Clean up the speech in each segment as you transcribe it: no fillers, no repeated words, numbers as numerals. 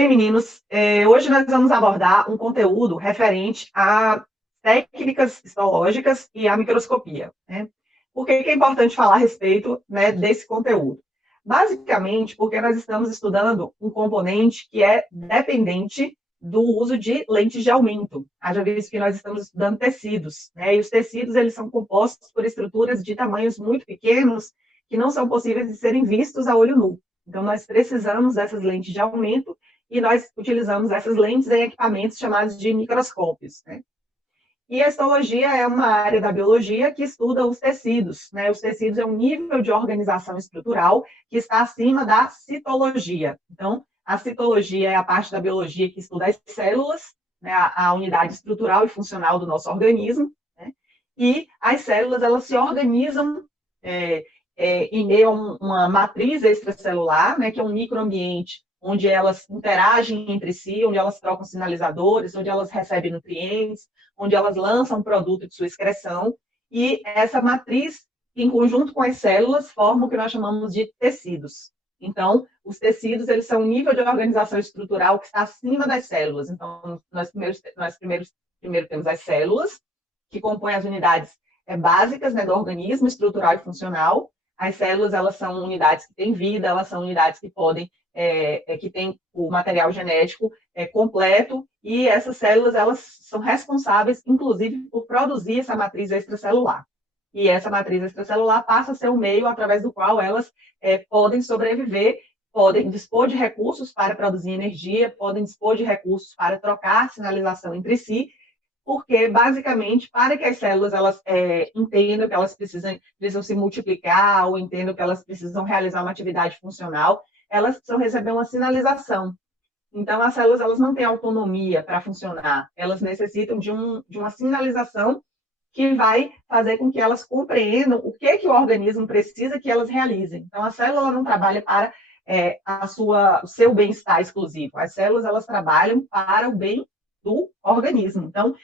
Bem, meninos, hoje nós vamos abordar um conteúdo referente a técnicas histológicas e a microscopia, né? Por que é importante falar a respeito, né, desse conteúdo? Basicamente, porque nós estamos estudando um componente que é dependente do uso de lentes de aumento. Haja visto que nós estamos estudando tecidos, né? E os tecidos, eles são compostos por estruturas de tamanhos muito pequenos que não são possíveis de serem vistos a olho nu. Então, nós precisamos dessas lentes de aumento e nós utilizamos essas lentes em equipamentos chamados de microscópios, né? E a histologia é uma área da biologia que estuda os tecidos, né? Os tecidos é um nível de organização estrutural que está acima da citologia. Então, a citologia é a parte da biologia que estuda as células, né? A unidade estrutural e funcional do nosso organismo, né? E as células, elas se organizam em meio a uma matriz extracelular, né? Que é um microambiente onde elas interagem entre si, onde elas trocam sinalizadores, onde elas recebem nutrientes, onde elas lançam um produto de sua excreção, e essa matriz, em conjunto com as células, forma o que nós chamamos de tecidos. Então, os tecidos, eles são um nível de organização estrutural que está acima das células. Então, nós primeiro temos as células, que compõem as unidades básicas, né, do organismo, estrutural e funcional. As células, elas são unidades que têm vida, elas são unidades que podem que tem o material genético completo, e essas células, elas são responsáveis, inclusive, por produzir essa matriz extracelular. E essa matriz extracelular passa a ser o meio através do qual elas podem sobreviver, podem dispor de recursos para produzir energia, podem dispor de recursos para trocar sinalização entre si, porque, basicamente, para que as células elas entendam que elas precisam se multiplicar, ou entendam que elas precisam realizar uma atividade funcional, elas precisam receber uma sinalização. Então, as células, elas não têm autonomia para funcionar, elas necessitam de uma sinalização que vai fazer com que elas compreendam o que o organismo precisa que elas realizem. Então, a célula não trabalha para o seu bem-estar exclusivo. As células, elas trabalham para o bem do organismo. Então,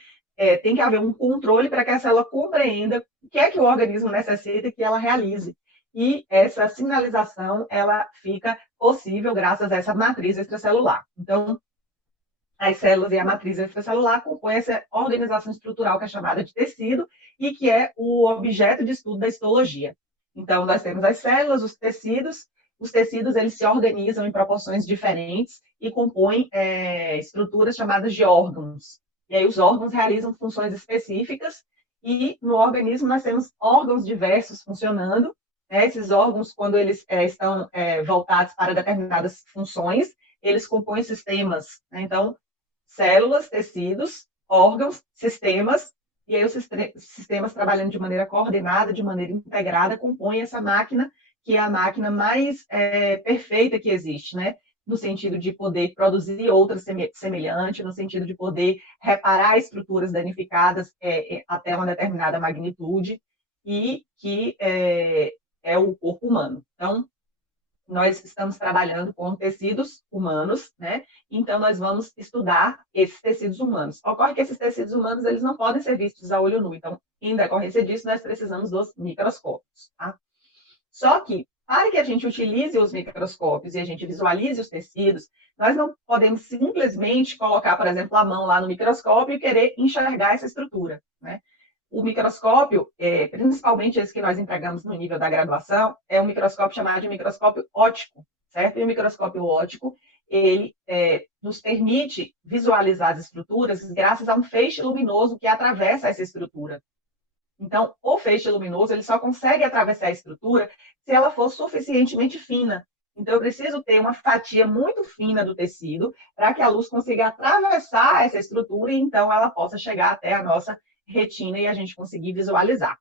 tem que haver um controle para que a célula compreenda o que o organismo necessita que ela realize. E essa sinalização, ela fica possível graças a essa matriz extracelular. Então, as células e a matriz extracelular compõem essa organização estrutural que é chamada de tecido e que é o objeto de estudo da histologia. Então, nós temos as células, os tecidos eles se organizam em proporções diferentes e compõem estruturas chamadas de órgãos. E aí os órgãos realizam funções específicas e no organismo nós temos órgãos diversos funcionando. Esses órgãos, quando eles estão voltados para determinadas funções, eles compõem sistemas, né? Então, células, tecidos, órgãos, sistemas, e aí os sistemas trabalhando de maneira coordenada, de maneira integrada, compõem essa máquina, que é a máquina mais perfeita que existe, né? No sentido de poder produzir outra semelhante, no sentido de poder reparar estruturas danificadas até uma determinada magnitude, e que é o corpo humano. Então, nós estamos trabalhando com tecidos humanos, né? Então, nós vamos estudar esses tecidos humanos. Ocorre que esses tecidos humanos, eles não podem ser vistos a olho nu. Então, em decorrência disso, nós precisamos dos microscópios, tá? Só que, para que a gente utilize os microscópios e a gente visualize os tecidos, nós não podemos simplesmente colocar, por exemplo, a mão lá no microscópio e querer enxergar essa estrutura, né? O microscópio, principalmente esse que nós empregamos no nível da graduação, é um microscópio chamado de microscópio óptico, certo? E o microscópio óptico, ele nos permite visualizar as estruturas graças a um feixe luminoso que atravessa essa estrutura. Então, o feixe luminoso, ele só consegue atravessar a estrutura se ela for suficientemente fina. Então, eu preciso ter uma fatia muito fina do tecido para que a luz consiga atravessar essa estrutura e, então, ela possa chegar até a nossa retina e a gente conseguir visualizar,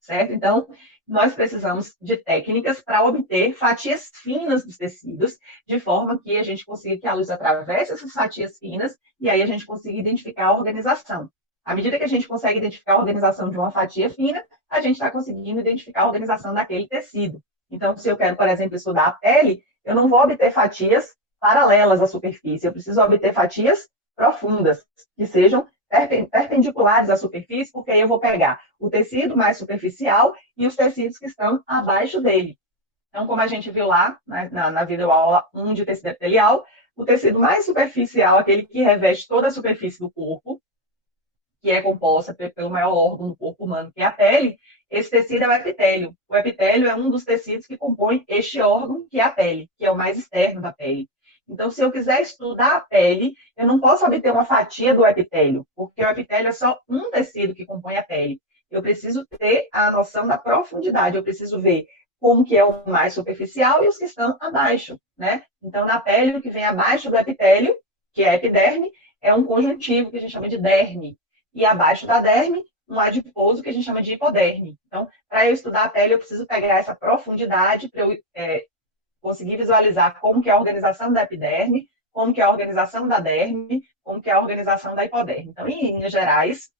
certo? Então, nós precisamos de técnicas para obter fatias finas dos tecidos, de forma que a gente consiga que a luz atravesse essas fatias finas e aí a gente consiga identificar a organização. À medida que a gente consegue identificar a organização de uma fatia fina, a gente está conseguindo identificar a organização daquele tecido. Então, se eu quero, por exemplo, estudar a pele, eu não vou obter fatias paralelas à superfície, eu preciso obter fatias profundas, que sejam perpendiculares à superfície, porque aí eu vou pegar o tecido mais superficial e os tecidos que estão abaixo dele. Então, como a gente viu lá na videoaula 1 de tecido epitelial, O tecido mais superficial, aquele que reveste toda a superfície do corpo, que é composta pelo maior órgão do corpo humano, que é a pele, esse tecido é o epitélio. O epitélio é um dos tecidos que compõe este órgão, que é a pele, que é o mais externo da pele. Então, se eu quiser estudar a pele, eu não posso obter uma fatia do epitélio, porque o epitélio é só um tecido que compõe a pele. Eu preciso ter a noção da profundidade, eu preciso ver como que é o mais superficial e os que estão abaixo, né? Então, na pele, o que vem abaixo do epitélio, que é a epiderme, é um conjuntivo que a gente chama de derme. E abaixo da derme, um adiposo que a gente chama de hipoderme. Então, para eu estudar a pele, eu preciso pegar essa profundidade para eu conseguir visualizar como que é a organização da epiderme, como que é a organização da derme, como que é a organização da hipoderme. Então, em linhas gerais,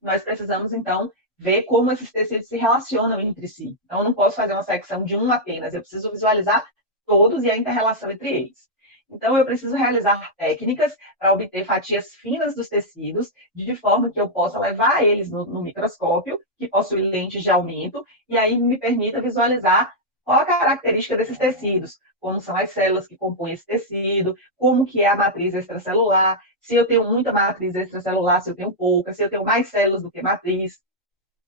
nós precisamos, então, ver como esses tecidos se relacionam entre si. Então, eu não posso fazer uma secção de um apenas, eu preciso visualizar todos e a inter-relação entre eles. Então, eu preciso realizar técnicas para obter fatias finas dos tecidos, de forma que eu possa levar eles no microscópio, que possui lentes de aumento, e aí me permita visualizar qual a característica desses tecidos, como são as células que compõem esse tecido, como que é a matriz extracelular, se eu tenho muita matriz extracelular, se eu tenho pouca, se eu tenho mais células do que matriz,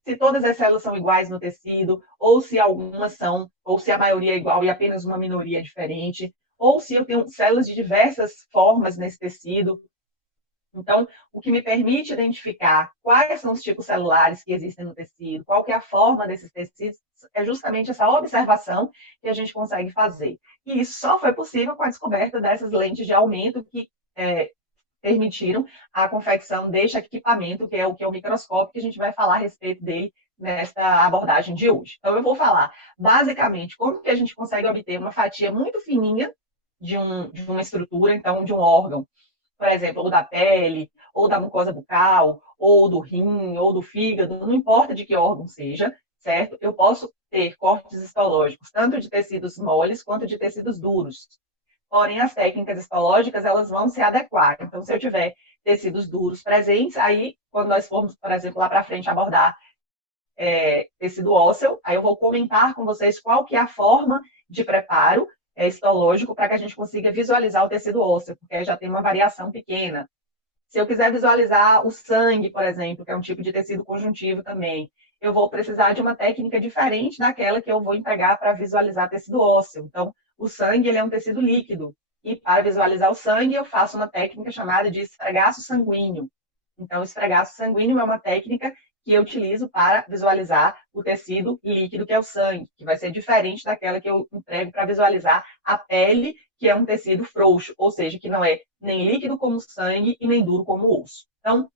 se todas as células são iguais no tecido, ou se algumas são, ou se a maioria é igual e apenas uma minoria é diferente, ou se eu tenho células de diversas formas nesse tecido. Então, o que me permite identificar quais são os tipos celulares que existem no tecido, qual que é a forma desses tecidos, é justamente essa observação que a gente consegue fazer. E isso só foi possível com a descoberta dessas lentes de aumento que permitiram a confecção deste equipamento, que é o microscópio, que a gente vai falar a respeito dele nesta abordagem de hoje. Então, eu vou falar, basicamente, como que a gente consegue obter uma fatia muito fininha de uma estrutura, então, de um órgão, por exemplo, ou da pele, ou da mucosa bucal, ou do rim, ou do fígado, não importa de que órgão seja, certo? Eu posso ter cortes histológicos, tanto de tecidos moles quanto de tecidos duros. Porém, as técnicas histológicas, elas vão se adequar. Então, se eu tiver tecidos duros presentes, aí, quando nós formos, por exemplo, lá para frente abordar tecido ósseo, aí eu vou comentar com vocês qual que é a forma de preparo histológico para que a gente consiga visualizar o tecido ósseo, porque já tem uma variação pequena. Se eu quiser visualizar o sangue, por exemplo, que é um tipo de tecido conjuntivo também, eu vou precisar de uma técnica diferente daquela que eu vou empregar para visualizar tecido ósseo. Então, o sangue ele é um tecido líquido, e para visualizar o sangue, eu faço uma técnica chamada de esfregaço sanguíneo. Então, o esfregaço sanguíneo é uma técnica que eu utilizo para visualizar o tecido líquido, que é o sangue, que vai ser diferente daquela que eu emprego para visualizar a pele, que é um tecido frouxo, ou seja, que não é nem líquido como sangue e nem duro como osso. Então,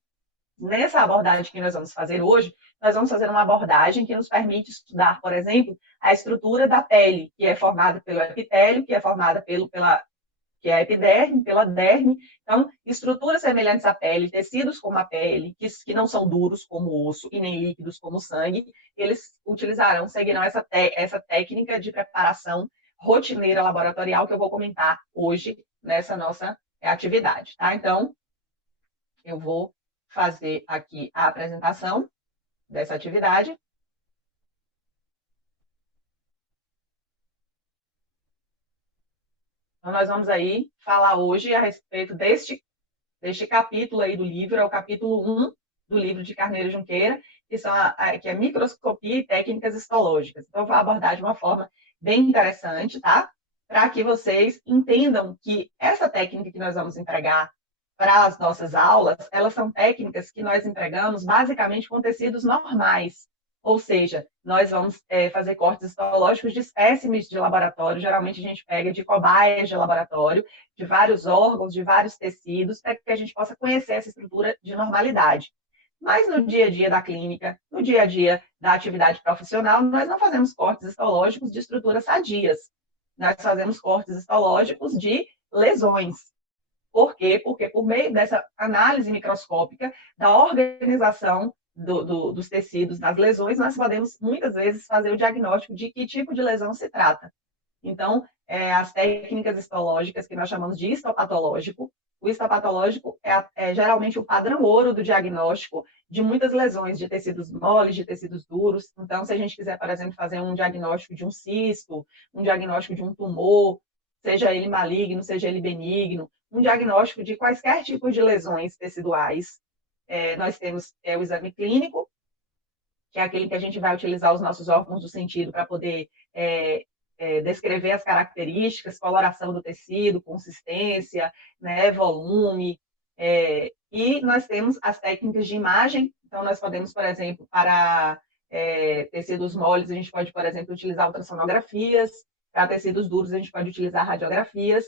nessa abordagem que nós vamos fazer hoje, nós vamos fazer uma abordagem que nos permite estudar, por exemplo, a estrutura da pele, que é formada pelo epitélio, que é formada que é a epiderme, pela derme. Então, estruturas semelhantes à pele, tecidos como a pele, que não são duros como o osso e nem líquidos como o sangue, eles seguirão essa técnica de preparação rotineira laboratorial que eu vou comentar hoje nessa nossa atividade, tá? Então, eu vou fazer aqui a apresentação dessa atividade. Então, nós vamos aí falar hoje a respeito deste capítulo aí do livro, é o capítulo 1 do livro de Carneiro Junqueira, que é microscopia e técnicas histológicas. Então, eu vou abordar de uma forma bem interessante, tá? Para que vocês entendam que essa técnica que nós vamos empregar para as nossas aulas, elas são técnicas que nós empregamos basicamente com tecidos normais, ou seja, nós vamos fazer cortes histológicos de espécimes de laboratório, geralmente a gente pega de cobaias de laboratório, de vários órgãos, de vários tecidos, para que a gente possa conhecer essa estrutura de normalidade. Mas no dia a dia da clínica, no dia a dia da atividade profissional, nós não fazemos cortes histológicos de estruturas sadias. Nós fazemos cortes histológicos de lesões. Por quê? Porque por meio dessa análise microscópica da organização dos tecidos, das lesões, nós podemos muitas vezes fazer o diagnóstico de que tipo de lesão se trata. Então, as técnicas histológicas, que nós chamamos de histopatológico, o histopatológico é geralmente o padrão ouro do diagnóstico de muitas lesões de tecidos moles, de tecidos duros. Então, se a gente quiser, por exemplo, fazer um diagnóstico de um cisto, um diagnóstico de um tumor, seja ele maligno, seja ele benigno, um diagnóstico de quaisquer tipos de lesões teciduais. Nós temos o exame clínico, que é aquele que a gente vai utilizar os nossos órgãos do sentido para poder descrever as características, coloração do tecido, consistência, né, volume. E nós temos as técnicas de imagem. Então, nós podemos, por exemplo, para tecidos moles, a gente pode, por exemplo, utilizar ultrassonografias. Para tecidos duros, a gente pode utilizar radiografias.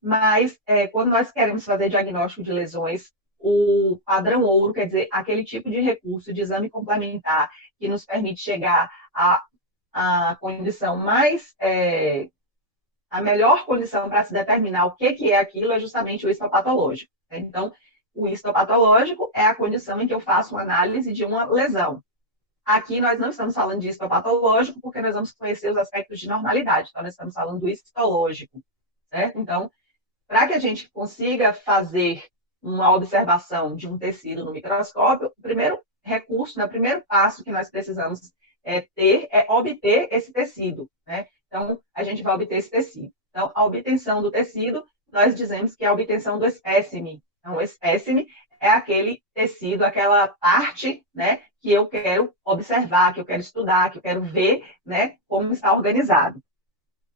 Mas, quando nós queremos fazer diagnóstico de lesões, o padrão ouro, quer dizer, aquele tipo de recurso de exame complementar que nos permite chegar à condição mais, a melhor condição para se determinar o que é aquilo é justamente o histopatológico. Então, o histopatológico é a condição em que eu faço uma análise de uma lesão. Aqui nós não estamos falando de histopatológico, porque nós vamos conhecer os aspectos de normalidade, então nós estamos falando do histológico, certo? Então, para que a gente consiga fazer uma observação de um tecido no microscópio, o primeiro recurso, né, o primeiro passo que nós precisamos ter é obter esse tecido, né? Então, a gente vai obter esse tecido. Então, a obtenção do tecido, nós dizemos que é a obtenção do espécime. Então, o espécime é aquele tecido, aquela parte, né, que eu quero observar, que eu quero estudar, que eu quero ver, né, como está organizado.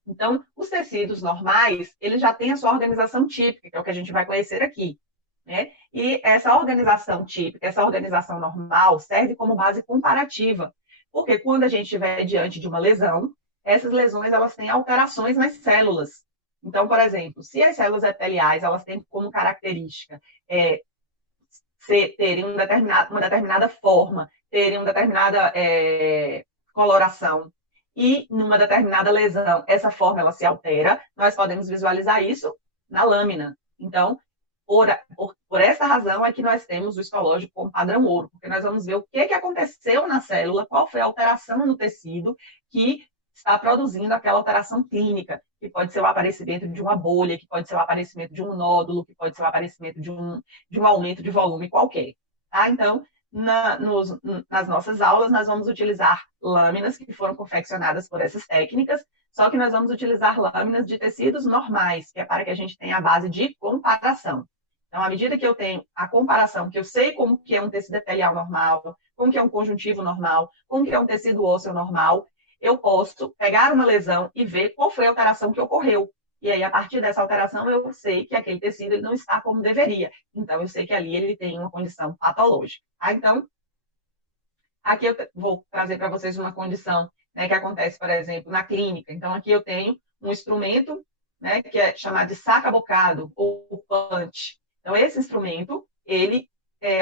Então, os tecidos normais, eles já têm a sua organização típica, que é o que a gente vai conhecer aqui, né? E essa organização típica, essa organização normal, serve como base comparativa, porque quando a gente estiver diante de uma lesão, essas lesões elas têm alterações nas células. Então, por exemplo, se as células epiteliais elas têm como característica terem uma determinada forma, terem uma determinada coloração, e numa determinada lesão, essa forma ela se altera, nós podemos visualizar isso na lâmina. Então, por essa razão é que nós temos o histológico como padrão ouro, porque nós vamos ver o que aconteceu na célula, qual foi a alteração no tecido que está produzindo aquela alteração clínica, que pode ser o aparecimento de uma bolha, que pode ser o aparecimento de um nódulo, que pode ser o aparecimento de um aumento de volume qualquer. Tá? Então, nas nossas aulas, nós vamos utilizar lâminas que foram confeccionadas por essas técnicas, só que nós vamos utilizar lâminas de tecidos normais, que é para que a gente tenha a base de comparação. Então, à medida que eu tenho a comparação, que eu sei como que é um tecido epitelial normal, como que é um conjuntivo normal, como que é um tecido ósseo normal, eu posso pegar uma lesão e ver qual foi a alteração que ocorreu. E aí, a partir dessa alteração, eu sei que aquele tecido ele não está como deveria. Então, eu sei que ali ele tem uma condição patológica. Tá? Então, aqui eu vou trazer para vocês uma condição, né, que acontece, por exemplo, na clínica. Então, aqui eu tenho um instrumento, né, que é chamado de saca-bocado ou punch. Então, esse instrumento, ele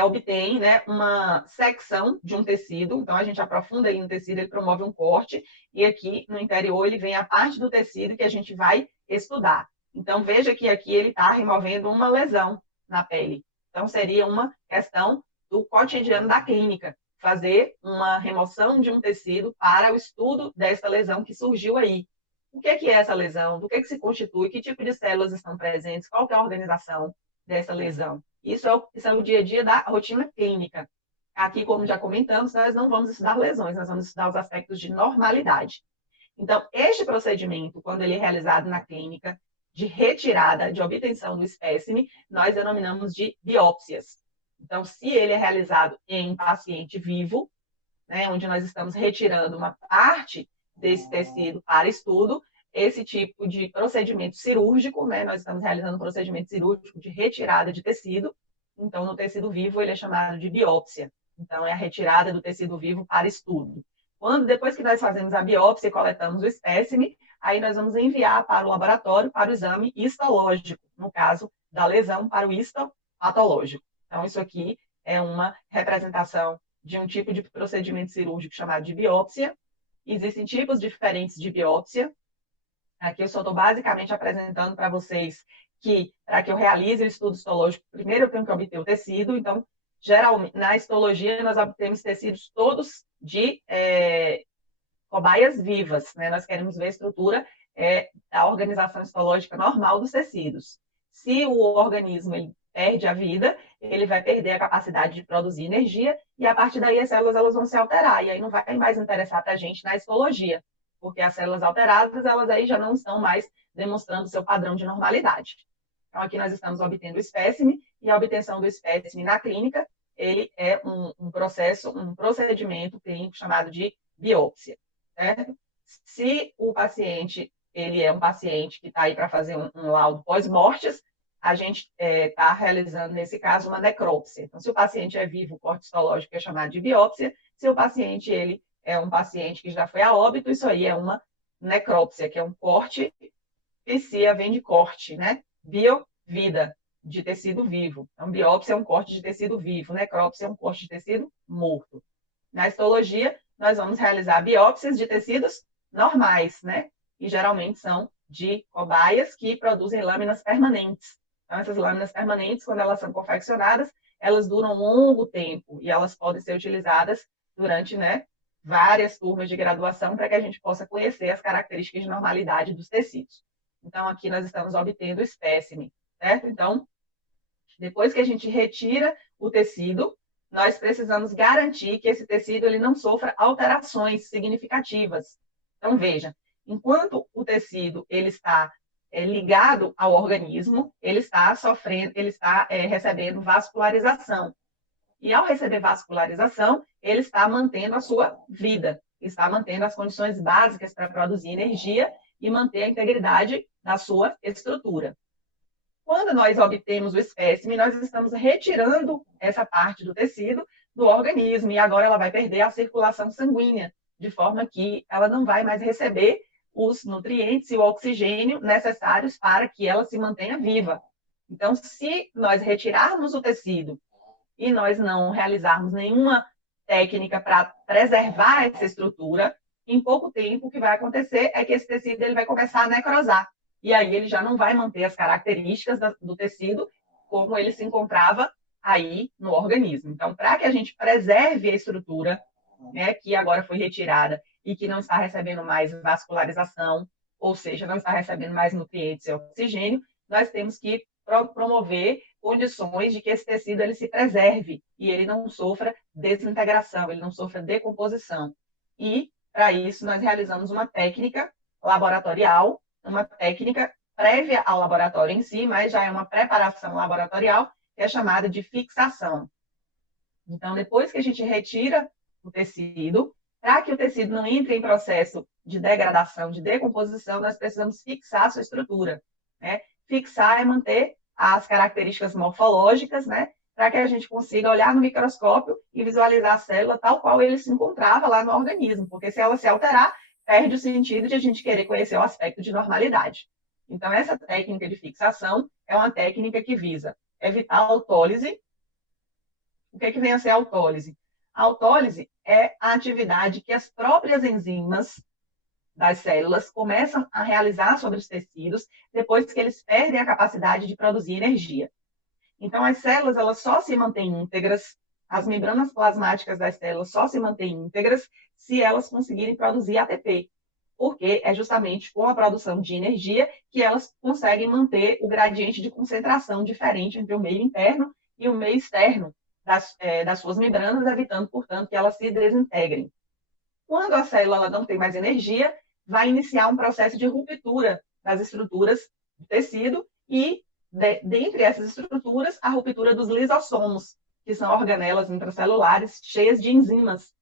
obtém, né, uma secção de um tecido. Então, a gente aprofunda ele no tecido, ele promove um corte, e aqui no interior ele vem a parte do tecido que a gente vai estudar. Então, veja que aqui ele está removendo uma lesão na pele. Então, seria uma questão do cotidiano da clínica, fazer uma remoção de um tecido para o estudo dessa lesão que surgiu aí. O que é essa lesão? Do que se constitui? Que tipo de células estão presentes? Qual que é a organização dessa lesão? Isso é o dia a dia da rotina clínica. Aqui, como já comentamos, nós não vamos estudar lesões, nós vamos estudar os aspectos de normalidade. Então, este procedimento, quando ele é realizado na clínica, de retirada, de obtenção do espécime, nós denominamos de biópsias. Então, se ele é realizado em paciente vivo, né, onde nós estamos retirando uma parte desse tecido para estudo, esse tipo de procedimento cirúrgico, né, nós estamos realizando um procedimento cirúrgico de retirada de tecido. Então, no tecido vivo, ele é chamado de biópsia. Então, é a retirada do tecido vivo para estudo. Depois que nós fazemos a biópsia e coletamos o espécime, aí nós vamos enviar para o laboratório para o exame histológico, no caso da lesão, para o histopatológico. Então, isso aqui é uma representação de um tipo de procedimento cirúrgico chamado de biópsia. Existem tipos diferentes de biópsia. Aqui eu só estou basicamente apresentando para vocês que, para que eu realize o estudo histológico, primeiro eu tenho que obter o tecido. Então, geralmente, na histologia, nós obtemos tecidos todos de cobaias vivas, né? Nós queremos ver a estrutura da organização histológica normal dos tecidos. Se o organismo ele perde a vida, ele vai perder a capacidade de produzir energia, e a partir daí as células elas vão se alterar, e aí não vai mais interessar para a gente na histologia, porque as células alteradas, elas aí já não estão mais demonstrando seu padrão de normalidade. Então, aqui nós estamos obtendo o espécime, e a obtenção do espécime na clínica, ele é um procedimento clínico chamado de biópsia, certo? Se o paciente, ele é um paciente que está aí para fazer um laudo pós-mortes, a gente está realizando, nesse caso, uma necrópsia. Então, se o paciente é vivo, o corte histológico é chamado de biópsia. Se o paciente, ele é um paciente que já foi a óbito, isso aí é uma necrópsia, que é um corte, psia vem de corte, né? Bio, vida, de tecido vivo. Então, biópsia é um corte de tecido vivo, necrópsia é um corte de tecido morto. Na histologia, nós vamos realizar biópsias de tecidos normais, né? E geralmente são de cobaias que produzem lâminas permanentes. Então, essas lâminas permanentes, quando elas são confeccionadas, elas duram um longo tempo e elas podem ser utilizadas durante, né, várias turmas de graduação para que a gente possa conhecer as características de normalidade dos tecidos. Então, aqui nós estamos obtendo o espécime, certo? Então, depois que a gente retira o tecido, nós precisamos garantir que esse tecido ele não sofra alterações significativas. Então, veja, enquanto o tecido ele está ligado ao organismo, ele está sofrendo, ele está recebendo vascularização. E ao receber vascularização, ele está mantendo a sua vida, está mantendo as condições básicas para produzir energia e manter a integridade da sua estrutura. Quando nós obtemos o espécime, nós estamos retirando essa parte do tecido do organismo e agora ela vai perder a circulação sanguínea, de forma que ela não vai mais receber os nutrientes e o oxigênio necessários para que ela se mantenha viva. Então, se nós retirarmos o tecido e nós não realizarmos nenhuma técnica para preservar essa estrutura, em pouco tempo o que vai acontecer é que esse tecido ele vai começar a necrosar. E aí ele já não vai manter as características do tecido como ele se encontrava aí no organismo. Então, para que a gente preserve a estrutura, né, que agora foi retirada e que não está recebendo mais vascularização, ou seja, não está recebendo mais nutrientes e oxigênio, nós temos que promover condições de que esse tecido ele se preserve e ele não sofra desintegração, ele não sofra decomposição. E, para isso, nós realizamos uma técnica laboratorial, uma técnica prévia ao laboratório em si, mas já é uma preparação laboratorial, que é chamada de fixação. Então, depois que a gente retira o tecido, para que o tecido não entre em processo de degradação, de decomposição, nós precisamos fixar a sua estrutura, né? Fixar é manter as características morfológicas, né? Para que a gente consiga olhar no microscópio e visualizar a célula tal qual ele se encontrava lá no organismo, porque se ela se alterar, perde o sentido de a gente querer conhecer o aspecto de normalidade. Então, essa técnica de fixação é uma técnica que visa evitar a autólise. O que vem a ser a autólise? A autólise é a atividade que as próprias enzimas das células começam a realizar sobre os tecidos depois que eles perdem a capacidade de produzir energia. Então, as células elas só se mantêm íntegras, as membranas plasmáticas das células só se mantêm íntegras se elas conseguirem produzir ATP, porque é justamente com a produção de energia que elas conseguem manter o gradiente de concentração diferente entre o meio interno e o meio externo das suas membranas, evitando, portanto, que elas se desintegrem. Quando a célula ela não tem mais energia, vai iniciar um processo de ruptura das estruturas do tecido e, dentre essas estruturas, a ruptura dos lisossomos, que são organelas intracelulares cheias de enzimas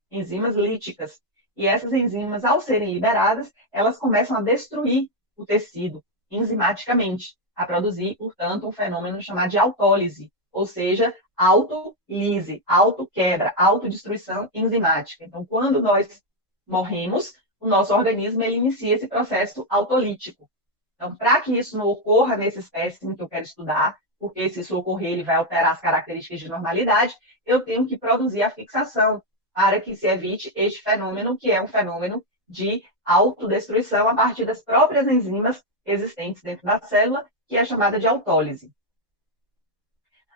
líticas. E essas enzimas, ao serem liberadas, elas começam a destruir o tecido enzimaticamente, a produzir, portanto, um fenômeno chamado de autólise, ou seja, autolise, autoquebra, autodestruição enzimática. Então, quando nós morremos, o nosso organismo ele inicia esse processo autolítico. Então, para que isso não ocorra nesse espécime que eu quero estudar, porque se isso ocorrer, ele vai alterar as características de normalidade, eu tenho que produzir a fixação para que se evite este fenômeno, que é um fenômeno de autodestruição a partir das próprias enzimas existentes dentro da célula, que é chamada de autólise.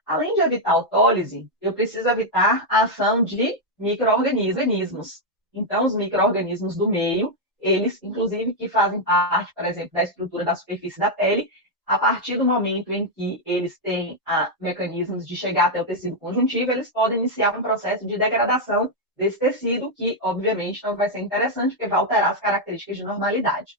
Além de evitar a autólise, eu preciso evitar a ação de micro-organismos. Então, os micro-organismos do meio, eles, inclusive, que fazem parte, por exemplo, da estrutura da superfície da pele, a partir do momento em que eles têm mecanismos de chegar até o tecido conjuntivo, eles podem iniciar um processo de degradação desse tecido, que, obviamente, não vai ser interessante, porque vai alterar as características de normalidade.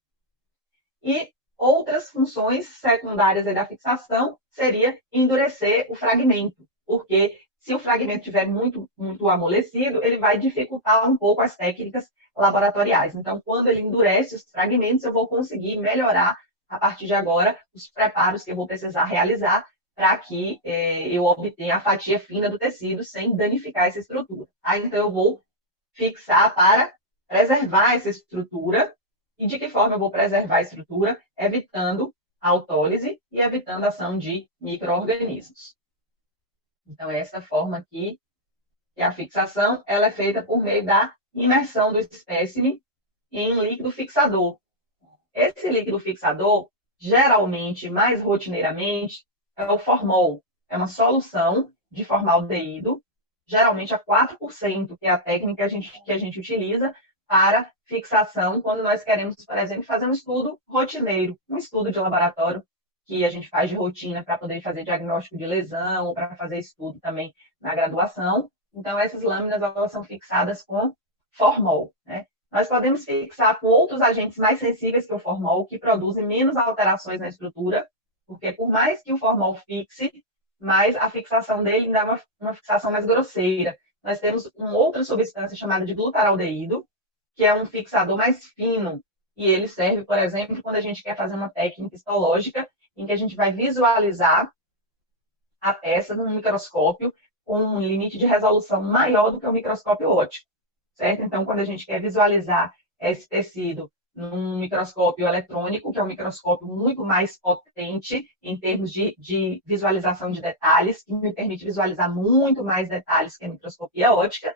E Outras funções secundárias da fixação seria endurecer o fragmento, porque se o fragmento estiver muito amolecido, ele vai dificultar um pouco as técnicas laboratoriais. Então, quando ele endurece os fragmentos, eu vou conseguir melhorar, a partir de agora, os preparos que eu vou precisar realizar para que eu obtenha a fatia fina do tecido sem danificar essa estrutura. Tá? Então, eu vou fixar para preservar essa estrutura. E de que forma eu vou preservar a estrutura? Evitando a autólise e evitando a ação de micro-organismos. Então, essa forma aqui, que é a fixação, ela é feita por meio da imersão do espécime em líquido fixador. Esse líquido fixador, geralmente, mais rotineiramente, é o formol. É uma solução de formaldeído, geralmente a 4%, que é a técnica que a gente utiliza para fixação, quando nós queremos, por exemplo, fazer um estudo rotineiro, um estudo de laboratório que a gente faz de rotina para poder fazer diagnóstico de lesão ou para fazer estudo também na graduação. Então, essas lâminas elas são fixadas com formol, né? Nós podemos fixar com outros agentes mais sensíveis que o formol, que produzem menos alterações na estrutura, porque por mais que o formol fixe, mais a fixação dele dá uma fixação mais grosseira. Nós temos uma outra substância chamada de glutaraldeído, que é um fixador mais fino, e ele serve, por exemplo, quando a gente quer fazer uma técnica histológica, em que a gente vai visualizar a peça num microscópio com um limite de resolução maior do que o microscópio óptico, certo? Então, quando a gente quer visualizar esse tecido num microscópio eletrônico, que é um microscópio muito mais potente em termos de visualização de detalhes, que me permite visualizar muito mais detalhes que a microscopia óptica,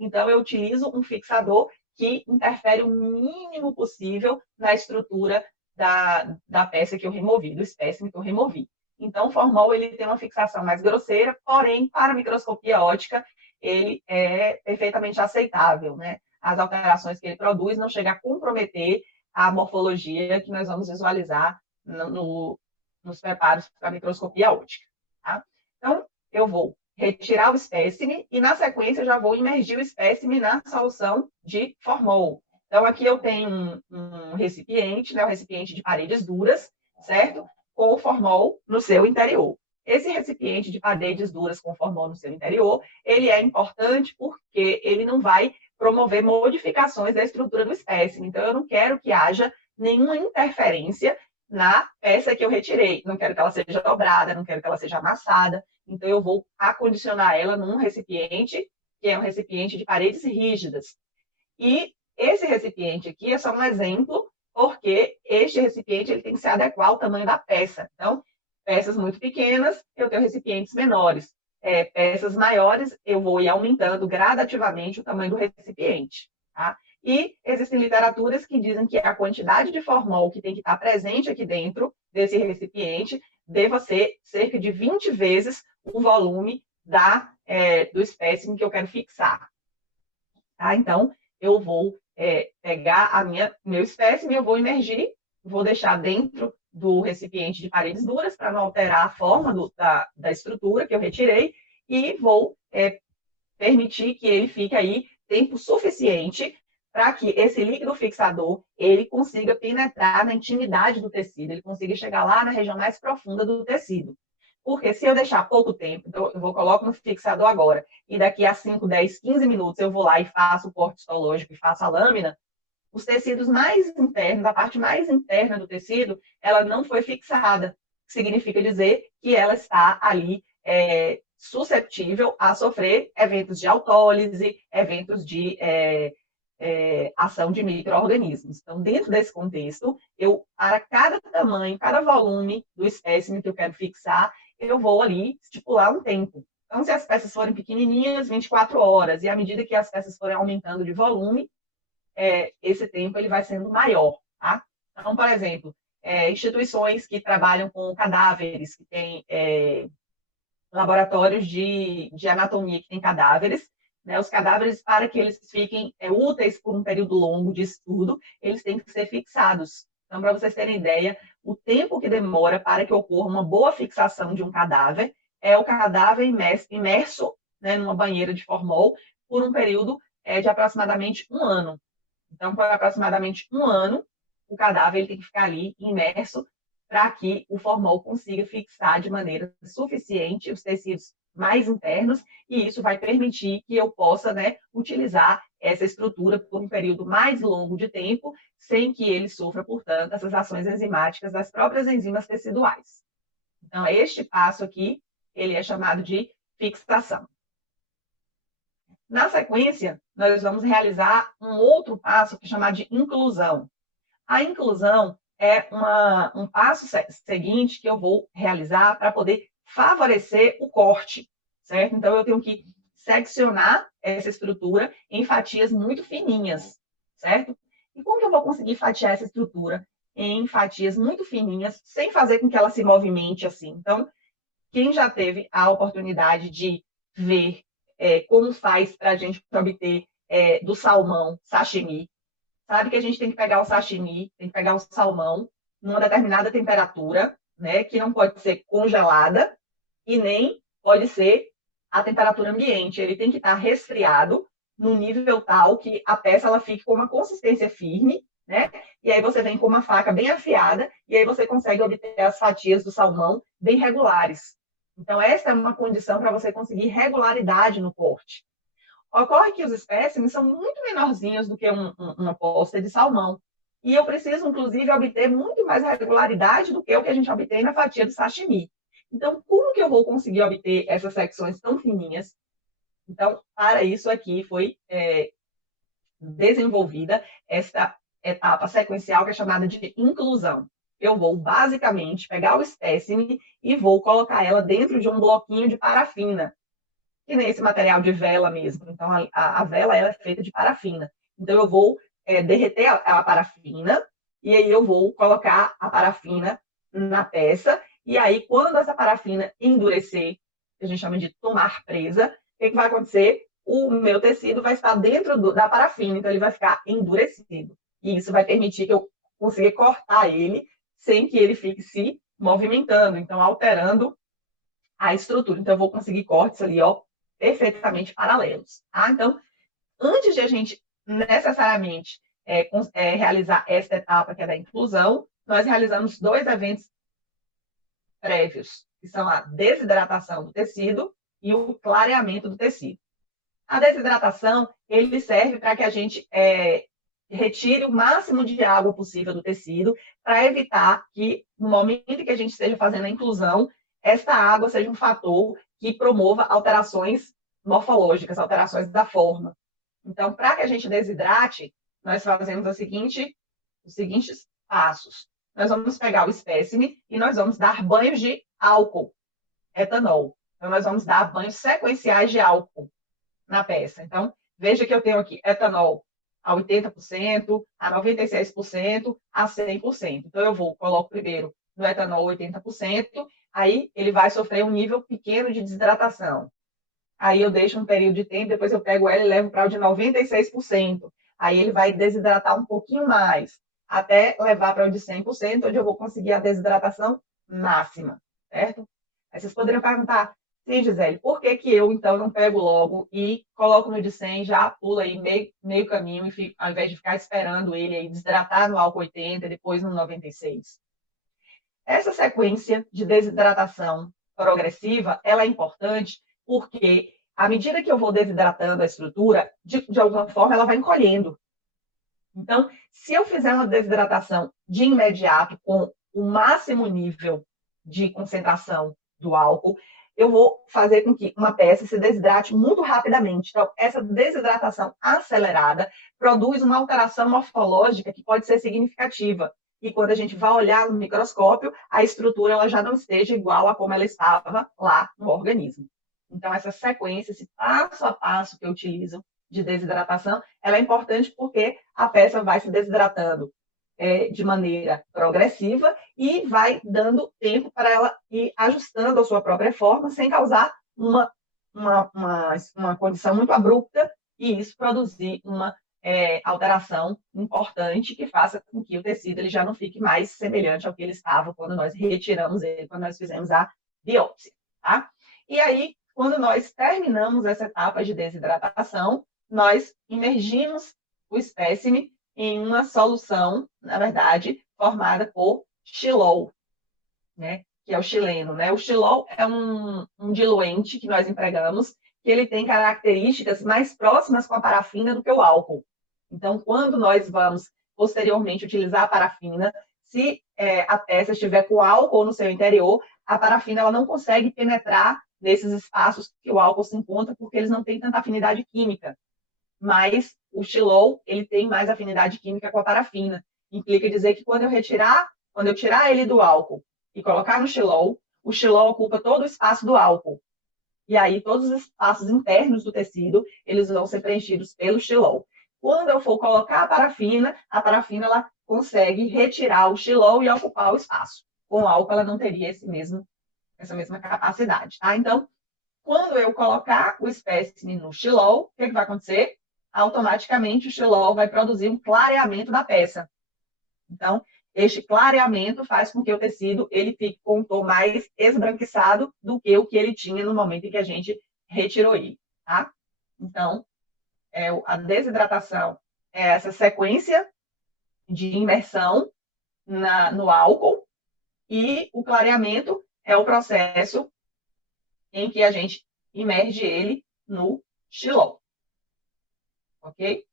então eu utilizo um fixador que interfere o mínimo possível na estrutura da peça que eu removi, do espécime que eu removi. Então, o formol ele tem uma fixação mais grosseira, porém, para a microscopia óptica, ele é perfeitamente aceitável, né? As alterações que ele produz não chegam a comprometer a morfologia que nós vamos visualizar nos preparos para a microscopia óptica. Tá? Então, eu vou retirar o espécime e, na sequência, já vou imergir o espécime na solução de formol. Então, aqui eu tenho um recipiente, né, um recipiente de paredes duras, certo? Com o formol no seu interior. Esse recipiente de paredes duras com formol no seu interior, ele é importante porque ele não vai promover modificações da estrutura do espécime. Então, eu não quero que haja nenhuma interferência na peça que eu retirei. Não quero que ela seja dobrada, não quero que ela seja amassada. Então, eu vou acondicionar ela num recipiente, que é um recipiente de paredes rígidas. E esse recipiente aqui é só um exemplo, porque este recipiente ele tem que se adequar ao tamanho da peça. Então, peças muito pequenas, eu tenho recipientes menores. Peças maiores, eu vou ir aumentando gradativamente o tamanho do recipiente. Tá? E existem literaturas que dizem que a quantidade de formol que tem que estar presente aqui dentro desse recipiente deva ser cerca de 20 vezes o volume do espécime que eu quero fixar. Tá? Então, eu vou pegar meu espécime, eu vou imergir, vou deixar dentro do recipiente de paredes duras para não alterar a forma da estrutura que eu retirei e vou permitir que ele fique aí tempo suficiente para que esse líquido fixador ele consiga penetrar na intimidade do tecido, ele consiga chegar lá na região mais profunda do tecido. Porque se eu deixar pouco tempo, então eu coloco no fixador agora, e daqui a 5, 10, 15 minutos eu vou lá e faço o corte histológico e faço a lâmina, os tecidos mais internos, a parte mais interna do tecido, ela não foi fixada. Significa dizer que ela está ali susceptível a sofrer eventos de autólise, eventos de ação de micro-organismos. Então, dentro desse contexto, para cada tamanho, cada volume do espécime que eu quero fixar, eu vou ali estipular um tempo. Então, se as peças forem pequenininhas, 24 horas, e à medida que as peças forem aumentando de volume, esse tempo ele vai sendo maior. Tá? Então, por exemplo, instituições que trabalham com cadáveres, que têm laboratórios de anatomia que têm cadáveres, né? Os cadáveres, para que eles fiquem úteis por um período longo de estudo, eles têm que ser fixados. Então, para vocês terem ideia, o tempo que demora para que ocorra uma boa fixação de um cadáver é o cadáver imerso, né, numa banheira de formol por um período de aproximadamente 1 ano. Então, por aproximadamente 1 ano, o cadáver ele tem que ficar ali imerso para que o formol consiga fixar de maneira suficiente os tecidos mais internos, e isso vai permitir que eu possa, né, utilizar essa estrutura por um período mais longo de tempo, sem que ele sofra, portanto, essas ações enzimáticas das próprias enzimas teciduais. Então, este passo aqui, ele é chamado de fixação. Na sequência, nós vamos realizar um outro passo que é chamado de inclusão. A inclusão é um passo seguinte que eu vou realizar para poder favorecer o corte, certo? Então, eu tenho que seccionar essa estrutura em fatias muito fininhas, certo? E como que eu vou conseguir fatiar essa estrutura em fatias muito fininhas, sem fazer com que ela se movimente assim? Então, quem já teve a oportunidade de ver como faz para a gente obter do salmão sashimi, sabe que a gente tem que pegar o sashimi, tem que pegar o salmão numa determinada temperatura, né, que não pode ser congelada e nem pode ser a temperatura ambiente. Ele tem que estar resfriado no nível tal que a peça ela fique com uma consistência firme, né? E aí você vem com uma faca bem afiada e aí você consegue obter as fatias do salmão bem regulares. Então, essa é uma condição para você conseguir regularidade no corte. Ocorre que os espécimes são muito menorzinhos do que uma posta de salmão. E eu preciso, inclusive, obter muito mais regularidade do que o que a gente obtém na fatia do sashimi. Então, como que eu vou conseguir obter essas secções tão fininhas? Então, para isso aqui foi desenvolvida essa etapa sequencial que é chamada de inclusão. Eu vou, basicamente, pegar o espécime e vou colocar ela dentro de um bloquinho de parafina, que nem esse material de vela mesmo. Então, a vela ela é feita de parafina. Então, eu vou derreter a parafina e aí eu vou colocar a parafina na peça. E aí, quando essa parafina endurecer, que a gente chama de tomar presa, o que vai acontecer? O meu tecido vai estar dentro da parafina, então ele vai ficar endurecido. E isso vai permitir que eu consiga cortar ele sem que ele fique se movimentando, então alterando a estrutura. Então, eu vou conseguir cortes ali, ó, perfeitamente paralelos. Tá? Então, antes de a gente necessariamente realizar esta etapa, que é da inclusão, nós realizamos 2 eventos prévios, que são a desidratação do tecido e o clareamento do tecido. A desidratação, ele serve para que a gente retire o máximo de água possível do tecido, para evitar que, no momento que a gente esteja fazendo a inclusão, esta água seja um fator que promova alterações morfológicas, alterações da forma. Então, para que a gente desidrate, nós fazemos os seguintes passos. Nós vamos pegar o espécime e nós vamos dar banhos de álcool, etanol. Então, nós vamos dar banhos sequenciais de álcool na peça. Então, veja que eu tenho aqui etanol a 80%, a 96%, a 100%. Então, eu coloco primeiro no etanol 80%, aí ele vai sofrer um nível pequeno de desidratação. Aí eu deixo um período de tempo, depois eu pego ela e levo para o de 96%. Aí ele vai desidratar um pouquinho mais, até levar para o de 100%, onde eu vou conseguir a desidratação máxima, certo? Aí vocês poderiam perguntar, sim, Gisele, por que que eu, então, não pego logo e coloco no de 100, já pula aí meio caminho, e fico, ao invés de ficar esperando ele aí desidratar no álcool 80, depois no 96? Essa sequência de desidratação progressiva, ela é importante porque, à medida que eu vou desidratando a estrutura, de alguma forma, ela vai encolhendo. Então, se eu fizer uma desidratação de imediato com o máximo nível de concentração do álcool, eu vou fazer com que uma peça se desidrate muito rapidamente. Então, essa desidratação acelerada produz uma alteração morfológica que pode ser significativa. E quando a gente vai olhar no microscópio, a estrutura ela já não esteja igual a como ela estava lá no organismo. Então, essa sequência, esse passo a passo que eu utilizo de desidratação, ela é importante porque a peça vai se desidratando de maneira progressiva e vai dando tempo para ela ir ajustando a sua própria forma sem causar uma condição muito abrupta e isso produzir uma alteração importante que faça com que o tecido ele já não fique mais semelhante ao que ele estava quando nós retiramos ele, quando nós fizemos a biópsia. Tá? E aí, quando nós terminamos essa etapa de desidratação, nós imergimos o espécime em uma solução, na verdade, formada por xilol, né? Que é o xileno, né? O xilol é um diluente que nós empregamos, que ele tem características mais próximas com a parafina do que o álcool. Então, quando nós vamos posteriormente utilizar a parafina, se a peça estiver com álcool no seu interior, a parafina ela não consegue penetrar nesses espaços que o álcool se encontra, porque eles não têm tanta afinidade química. Mas o xilol, ele tem mais afinidade química com a parafina. Implica dizer que quando eu tirar ele do álcool e colocar no xilol, o xilol ocupa todo o espaço do álcool. E aí todos os espaços internos do tecido, eles vão ser preenchidos pelo xilol. Quando eu for colocar a parafina ela consegue retirar o xilol e ocupar o espaço. Com o álcool ela não teria essa mesma capacidade, tá? Então, quando eu colocar o espécime no xilol, o que vai acontecer? Automaticamente o xilol vai produzir um clareamento da peça. Então, este clareamento faz com que o tecido ele fique com um tom mais esbranquiçado do que o que ele tinha no momento em que a gente retirou ele, tá? Então, a desidratação é essa sequência de imersão no álcool e o clareamento é o processo em que a gente imerge ele no xilol, ok?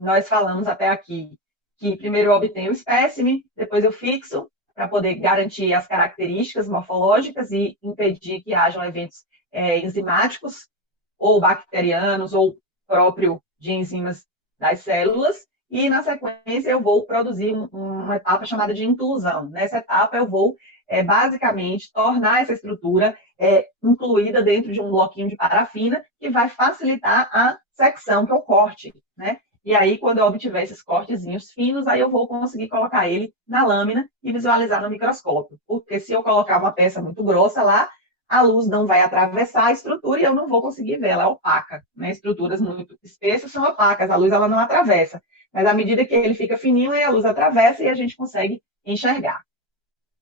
Nós falamos até aqui que primeiro eu obtenho o espécime, depois eu fixo para poder garantir as características morfológicas e impedir que hajam eventos enzimáticos ou bacterianos ou próprio de enzimas das células. E, na sequência, eu vou produzir uma etapa chamada de inclusão. Nessa etapa, eu vou, basicamente, tornar essa estrutura incluída dentro de um bloquinho de parafina, que vai facilitar a secção, que é o corte, né? E aí, quando eu obtiver esses cortezinhos finos, aí eu vou conseguir colocar ele na lâmina e visualizar no microscópio. Porque se eu colocar uma peça muito grossa lá, a luz não vai atravessar a estrutura e eu não vou conseguir ver, ela é opaca. Né? Estruturas muito espessas são opacas, a luz ela não atravessa. Mas à medida que ele fica fininho, a luz atravessa e a gente consegue enxergar.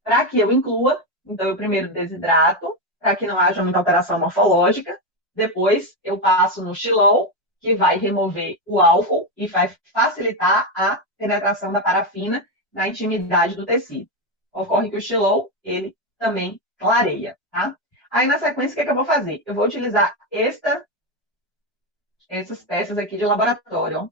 Para que eu inclua, então eu primeiro desidrato, para que não haja muita alteração morfológica. Depois eu passo no xilol, que vai remover o álcool e vai facilitar a penetração da parafina na intimidade do tecido. Ocorre que o xilol, ele também clareia, tá? Aí, na sequência, o que eu vou fazer? Eu vou utilizar essas peças aqui de laboratório, ó.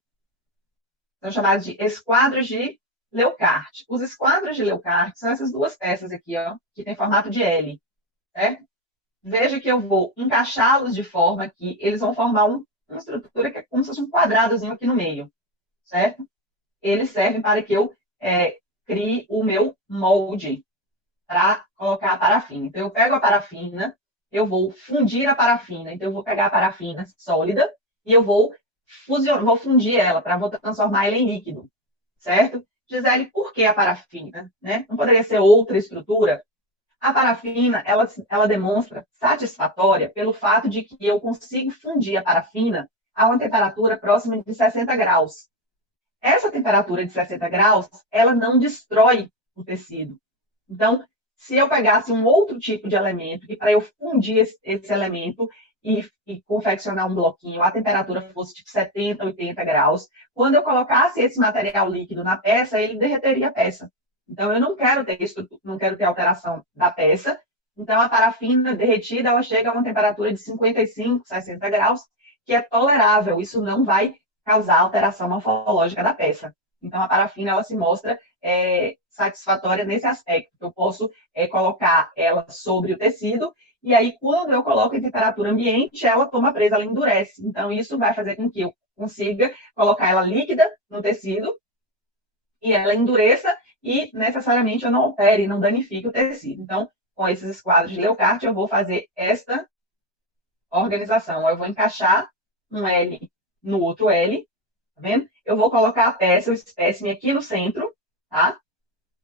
São chamadas de esquadros de Leucart. Os esquadros de Leucart são essas duas peças aqui, ó, que tem formato de L, certo? Veja que eu vou encaixá-los de forma que eles vão formar uma estrutura que é como se fosse um quadradozinho aqui no meio, certo? Eles servem para que eu crie o meu molde para colocar a parafina. Então, eu pego a parafina, eu vou fundir a parafina. Então, eu vou pegar a parafina sólida e eu vou fundir ela para transformar ela em líquido, certo? Gisele, por que a parafina? Né? Não poderia ser outra estrutura? A parafina, ela demonstra satisfatória pelo fato de que eu consigo fundir a parafina a uma temperatura próxima de 60 graus. Essa temperatura de 60 graus, ela não destrói o tecido. Então, se eu pegasse um outro tipo de elemento, e para eu fundir esse elemento e confeccionar um bloquinho, a temperatura fosse tipo 70, 80 graus, quando eu colocasse esse material líquido na peça, ele derreteria a peça. Então, eu não quero ter isso, não quero ter alteração da peça. Então, a parafina derretida, ela chega a uma temperatura de 55, 60 graus, que é tolerável. Isso não vai causar alteração morfológica da peça. Então, a parafina, ela se mostra satisfatória nesse aspecto. Eu posso colocar ela sobre o tecido, e aí, quando eu coloco em temperatura ambiente, ela toma presa, ela endurece. Então, isso vai fazer com que eu consiga colocar ela líquida no tecido, e ela endureça, e necessariamente eu não altere, não danifique o tecido. Então, com esses esquadros de Leucart, eu vou fazer esta organização. Eu vou encaixar um L no outro L, tá vendo? Eu vou colocar a peça, o espécime aqui no centro, tá?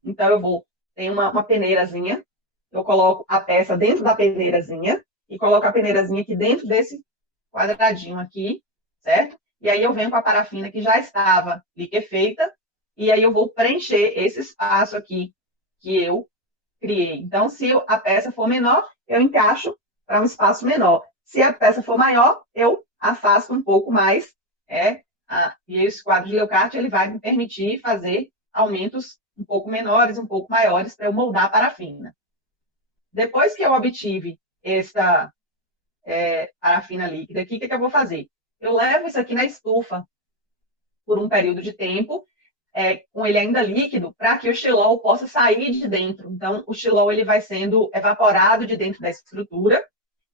Então, tem uma peneirazinha, eu coloco a peça dentro da peneirazinha e coloco a peneirazinha aqui dentro desse quadradinho aqui, certo? E aí eu venho com a parafina que já estava liquefeita e aí eu vou preencher esse espaço aqui que eu criei. Então, se a peça for menor, eu encaixo para um espaço menor. Se a peça for maior, eu afasto um pouco mais E esse quadro de Leucart, ele vai me permitir fazer aumentos um pouco menores, um pouco maiores, para eu moldar a parafina. Depois que eu obtive essa parafina líquida aqui, o que eu vou fazer? Eu levo isso aqui na estufa por um período de tempo, com ele ainda líquido, para que o xilol possa sair de dentro. Então, o xilol ele vai sendo evaporado de dentro da estrutura,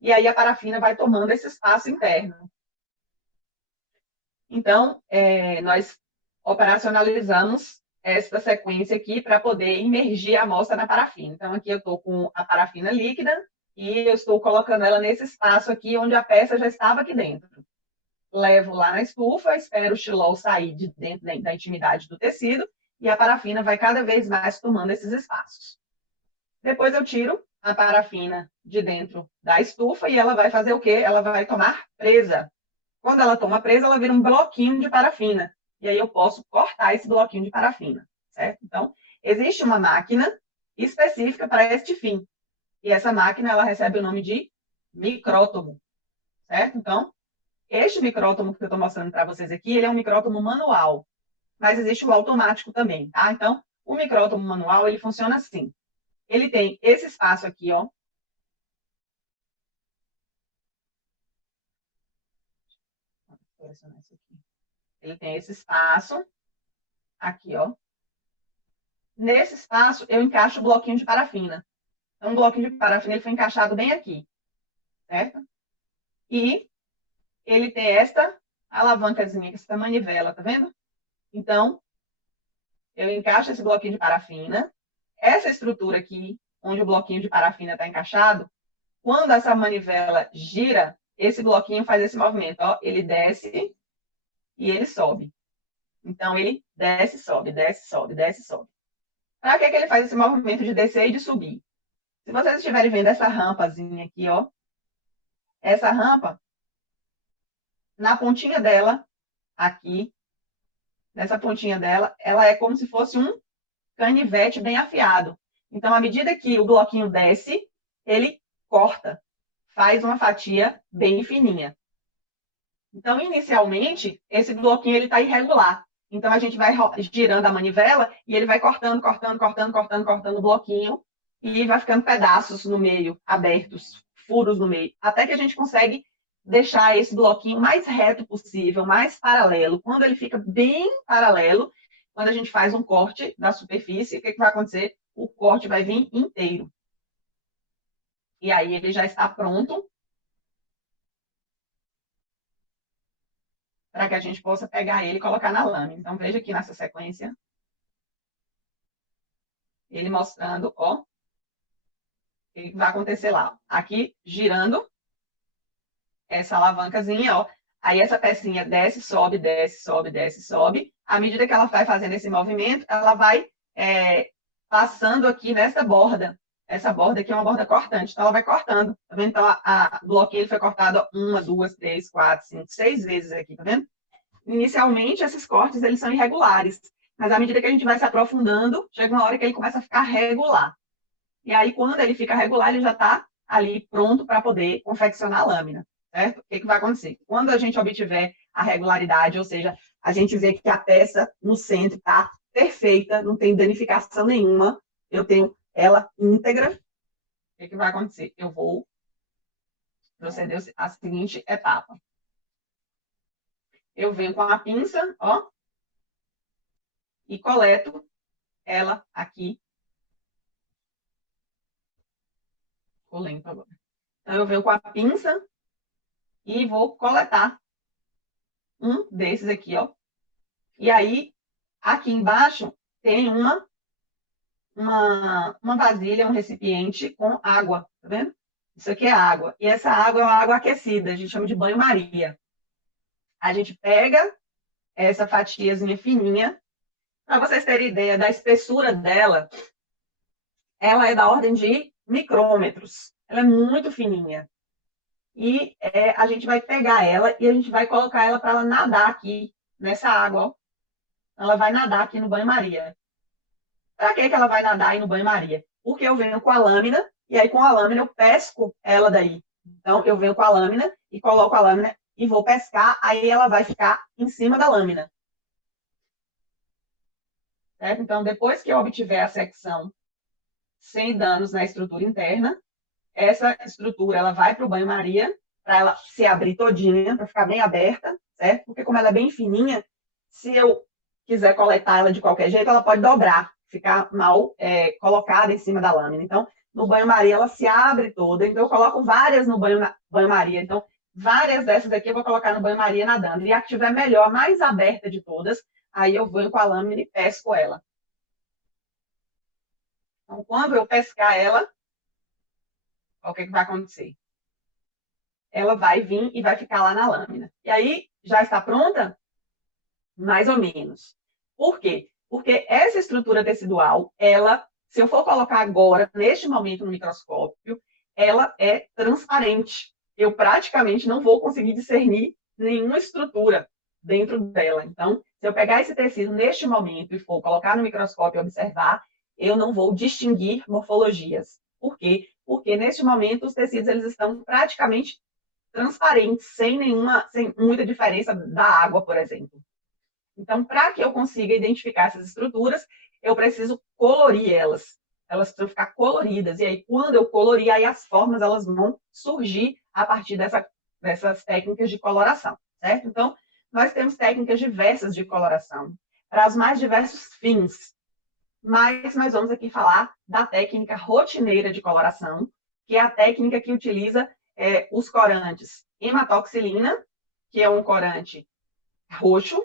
e aí a parafina vai tomando esse espaço interno. Então, nós operacionalizamos esta sequência aqui para poder imergir a amostra na parafina. Então, aqui eu estou com a parafina líquida e eu estou colocando ela nesse espaço aqui onde a peça já estava aqui dentro. Levo lá na estufa, espero o xilol sair de dentro da intimidade do tecido e a parafina vai cada vez mais tomando esses espaços. Depois eu tiro a parafina de dentro da estufa e ela vai fazer o quê? Ela vai tomar presa. Quando ela toma presa, ela vira um bloquinho de parafina. E aí eu posso cortar esse bloquinho de parafina, certo? Então, existe uma máquina específica para este fim. E essa máquina, ela recebe o nome de micrótomo, certo? Então, este micrótomo que eu estou mostrando para vocês aqui, ele é um micrótomo manual. Mas existe o automático também, tá? Então, o micrótomo manual, ele funciona assim. Ele tem esse espaço aqui, ó. Ele tem esse espaço aqui, ó. Nesse espaço, eu encaixo o bloquinho de parafina. Então, o bloquinho de parafina ele foi encaixado bem aqui, certo? E ele tem esta alavancazinha, essa manivela, tá vendo? Então, eu encaixo esse bloquinho de parafina. Essa estrutura aqui, onde o bloquinho de parafina está encaixado, quando essa manivela gira, esse bloquinho faz esse movimento, ó. Ele desce e ele sobe. Então, ele desce, sobe, desce, sobe, desce, sobe. Para que ele faz esse movimento de descer e de subir? Se vocês estiverem vendo essa rampazinha aqui, ó, essa rampa, na pontinha dela, aqui, nessa pontinha dela, ela é como se fosse um canivete bem afiado. Então, à medida que o bloquinho desce, ele corta, faz uma fatia bem fininha. Então, inicialmente, esse bloquinho está irregular. Então, a gente vai girando a manivela e ele vai cortando, cortando, cortando, cortando, cortando o bloquinho e vai ficando pedaços no meio, abertos, furos no meio, até que a gente consegue deixar esse bloquinho mais reto possível, mais paralelo. Quando ele fica bem paralelo, quando a gente faz um corte da superfície, o que vai acontecer? O corte vai vir inteiro. E aí ele já está pronto para que a gente possa pegar ele e colocar na lâmina. Então, veja aqui nessa sequência, ele mostrando, ó, o que vai acontecer lá. Aqui, girando essa alavancazinha, ó, aí essa pecinha desce, sobe, desce, sobe, desce, sobe. À medida que ela vai fazendo esse movimento, ela vai passando aqui nessa borda. Essa borda aqui é uma borda cortante, então ela vai cortando, tá vendo? Então, o bloquinho ele foi cortado ó, 1, 2, 3, 4, 5, 6 vezes aqui, tá vendo? Inicialmente, esses cortes eles são irregulares, mas à medida que a gente vai se aprofundando, chega uma hora que ele começa a ficar regular. E aí, quando ele fica regular, ele já está ali pronto para poder confeccionar a lâmina, certo? O que vai acontecer? Quando a gente obtiver a regularidade, ou seja, a gente vê que a peça no centro está perfeita, não tem danificação nenhuma, eu tenho ela íntegra, o que vai acontecer? Eu vou proceder a seguinte etapa. Eu venho com a pinça, ó, e coleto ela aqui. Ficou lento agora. Então, eu venho com a pinça e vou coletar um desses aqui, ó. E aí, aqui embaixo, tem uma vasilha, um recipiente com água, tá vendo? Isso aqui é água. E essa água é uma água aquecida, a gente chama de banho-maria. A gente pega essa fatiazinha fininha, para vocês terem ideia da espessura dela, ela é da ordem de micrômetros. Ela é muito fininha. E a gente vai pegar ela e a gente vai colocar ela para ela nadar aqui nessa água, ó. Ela vai nadar aqui no banho-maria. Para que ela vai nadar aí no banho-maria? Porque eu venho com a lâmina, e aí com a lâmina eu pesco ela daí. Então, eu venho com a lâmina e coloco a lâmina e vou pescar, aí ela vai ficar em cima da lâmina. Certo? Então, depois que eu obtiver a secção sem danos na estrutura interna, essa estrutura ela vai para o banho-maria, para ela se abrir todinha, para ficar bem aberta, certo? Porque como ela é bem fininha, se eu quiser coletar ela de qualquer jeito, ela pode dobrar, ficar mal colocada em cima da lâmina. Então, no banho-maria ela se abre toda, então eu coloco várias no banho-maria. Então, várias dessas aqui eu vou colocar no banho-maria nadando. E a que tiver melhor, mais aberta de todas, aí eu venho com a lâmina e pesco ela. Então, quando eu pescar ela, o que vai acontecer? Ela vai vir e vai ficar lá na lâmina. E aí, já está pronta? Mais ou menos. Por quê? Porque essa estrutura tecidual, ela, se eu for colocar agora, neste momento, no microscópio, ela é transparente. Eu praticamente não vou conseguir discernir nenhuma estrutura dentro dela. Então, se eu pegar esse tecido neste momento e for colocar no microscópio e observar, eu não vou distinguir morfologias. Por quê? Porque neste momento os tecidos eles estão praticamente transparentes, sem muita diferença da água, por exemplo. Então, para que eu consiga identificar essas estruturas, eu preciso colorir elas. Elas precisam ficar coloridas. E aí, quando eu colorir, aí as formas elas vão surgir a partir dessas técnicas de coloração, certo? Então, nós temos técnicas diversas de coloração para os mais diversos fins. Mas nós vamos aqui falar da técnica rotineira de coloração, que é a técnica que utiliza os corantes hematoxilina, que é um corante roxo,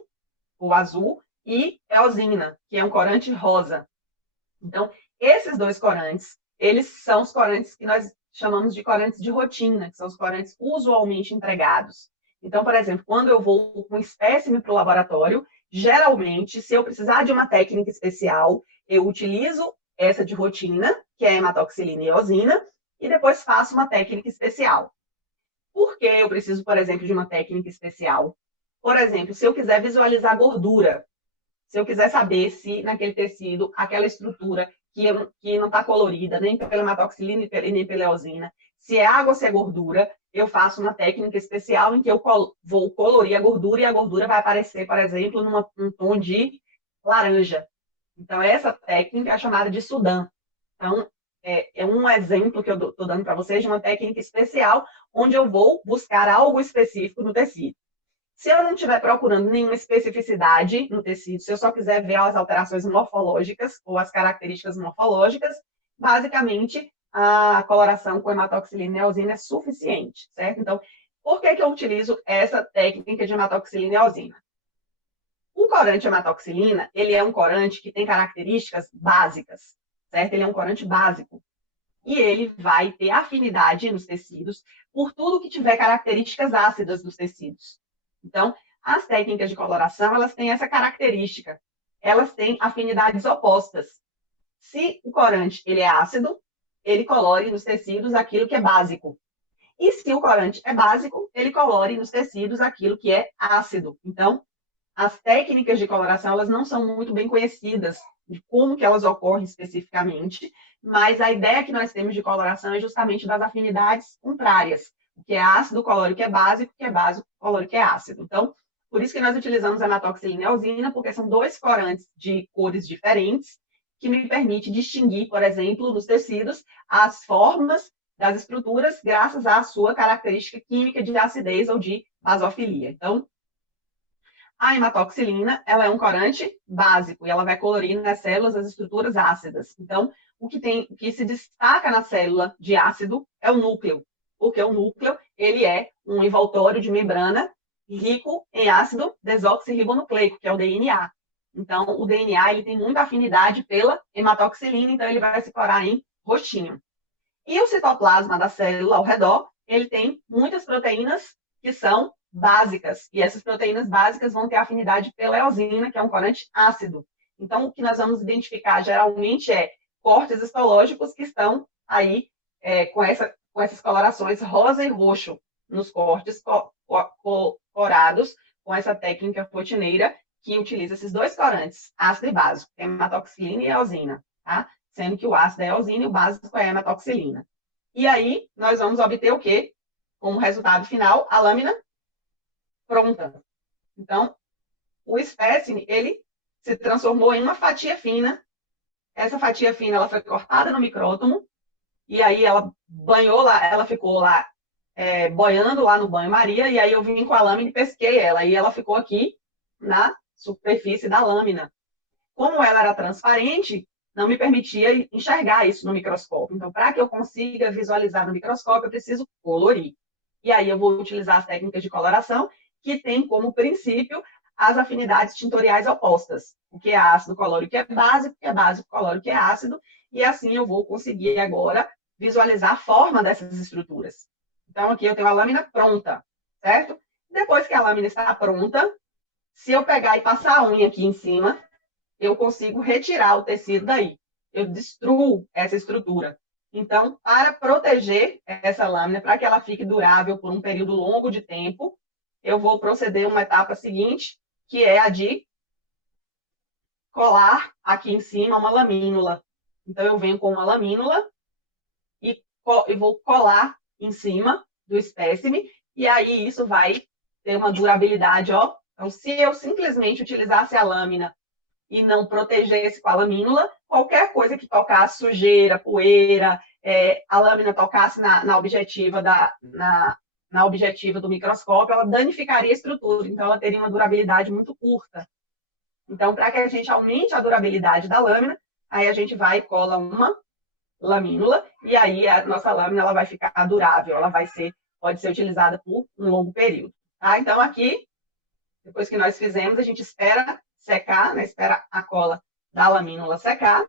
ou azul, e eosina, que é um corante rosa. Então, esses dois corantes, eles são os corantes que nós chamamos de corantes de rotina, que são os corantes usualmente empregados. Então, por exemplo, quando eu vou com espécime para o laboratório, geralmente, se eu precisar de uma técnica especial, eu utilizo essa de rotina, que é hematoxilina e eosina, e depois faço uma técnica especial. Por que eu preciso, por exemplo, de uma técnica especial? Por exemplo, se eu quiser visualizar gordura, se eu quiser saber se naquele tecido, aquela estrutura que não está colorida, nem pela hematoxilina e nem pela eosina, se é água ou se é gordura, eu faço uma técnica especial em que eu vou colorir a gordura e a gordura vai aparecer, por exemplo, num tom de laranja. Então, essa técnica é chamada de Sudan. Então, é um exemplo que eu estou dando para vocês de uma técnica especial, onde eu vou buscar algo específico no tecido. Se eu não estiver procurando nenhuma especificidade no tecido, se eu só quiser ver as alterações morfológicas ou as características morfológicas, basicamente a coloração com hematoxilina e eosina é suficiente, certo? Então, por que eu utilizo essa técnica de hematoxilina e eosina? O corante hematoxilina, ele é um corante que tem características básicas, certo? Ele é um corante básico. E ele vai ter afinidade nos tecidos por tudo que tiver características ácidas dos tecidos. Então, as técnicas de coloração, elas têm essa característica. Elas têm afinidades opostas. Se o corante ele é ácido, ele colore nos tecidos aquilo que é básico. E se o corante é básico, ele colore nos tecidos aquilo que é ácido. Então, as técnicas de coloração, elas não são muito bem conhecidas de como que elas ocorrem especificamente, mas a ideia que nós temos de coloração é justamente das afinidades contrárias. O que é ácido colore o que é básico colore o que é ácido. Então, por isso que nós utilizamos a hematoxilina e a eosina, porque são dois corantes de cores diferentes, que me permite distinguir, por exemplo, nos tecidos, as formas das estruturas graças à sua característica química de acidez ou de basofilia. Então, a hematoxilina, ela é um corante básico e ela vai colorir nas células as estruturas ácidas. Então, o que se destaca na célula de ácido é o núcleo, porque o núcleo, ele é um envoltório de membrana rico em ácido desoxirribonucleico, que é o DNA. Então, o DNA, ele tem muita afinidade pela hematoxilina, então ele vai se colorar em roxinho. E o citoplasma da célula ao redor, ele tem muitas proteínas que são básicas, e essas proteínas básicas vão ter afinidade pela eosina, que é um corante ácido. Então, o que nós vamos identificar geralmente é cortes histológicos que estão aí com essas colorações rosa e roxo nos cortes corados com essa técnica rotineira que utiliza esses dois corantes, ácido e básico, hematoxilina e eosina, tá? Sendo que o ácido é a eosina e o básico é a hematoxilina. E aí, nós vamos obter o quê? Como resultado final, a lâmina pronta. Então, o espécime, ele se transformou em uma fatia fina. Essa fatia fina, ela foi cortada no micrótomo, e aí ela banhou lá, ela ficou lá, boiando lá no banho-maria, e aí eu vim com a lâmina e pesquei ela, e ela ficou aqui na superfície da lâmina. Como ela era transparente, não me permitia enxergar isso no microscópio. Então, para que eu consiga visualizar no microscópio, eu preciso colorir. E aí eu vou utilizar as técnicas de coloração, que tem como princípio as afinidades tintoriais opostas. O que é ácido colore o que é básico colore o que é ácido, e assim eu vou conseguir agora visualizar a forma dessas estruturas. Então, aqui eu tenho a lâmina pronta, certo? Depois que a lâmina está pronta, se eu pegar e passar a unha aqui em cima, eu consigo retirar o tecido daí. Eu destruo essa estrutura. Então, para proteger essa lâmina, para que ela fique durável por um período longo de tempo, eu vou proceder uma etapa seguinte, que é a de colar aqui em cima uma lamínula. Então, eu venho com uma lamínula e vou colar em cima do espécime, e aí isso vai ter uma durabilidade, ó. Então, se eu simplesmente utilizasse a lâmina e não protegesse com a lamínula, qualquer coisa que tocasse sujeira, poeira, a lâmina tocasse na objetiva na objetiva do microscópio, ela danificaria a estrutura, então ela teria uma durabilidade muito curta. Então, para que a gente aumente a durabilidade da lâmina, aí a gente vai e cola uma lamínula, e aí a nossa lâmina ela vai ficar durável, ela pode ser utilizada por um longo período. Tá? Então, aqui, depois que nós fizemos, a gente espera secar, né? Espera a cola da lamínula secar,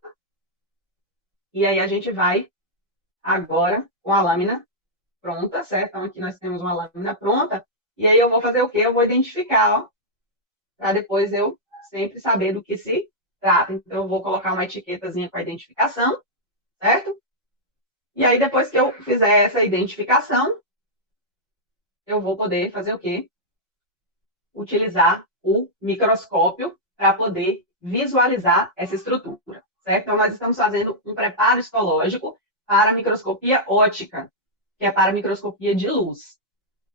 e aí a gente vai agora com a lâmina pronta, certo? Então, aqui nós temos uma lâmina pronta, e aí eu vou fazer o quê? Eu vou identificar, ó, para depois eu sempre saber do que se trata. Então, eu vou colocar uma etiquetazinha com a identificação, certo? E aí, depois que eu fizer essa identificação, eu vou poder fazer o quê? Utilizar o microscópio para poder visualizar essa estrutura, certo? Então, nós estamos fazendo um preparo histológico para a microscopia óptica, que é para a microscopia de luz,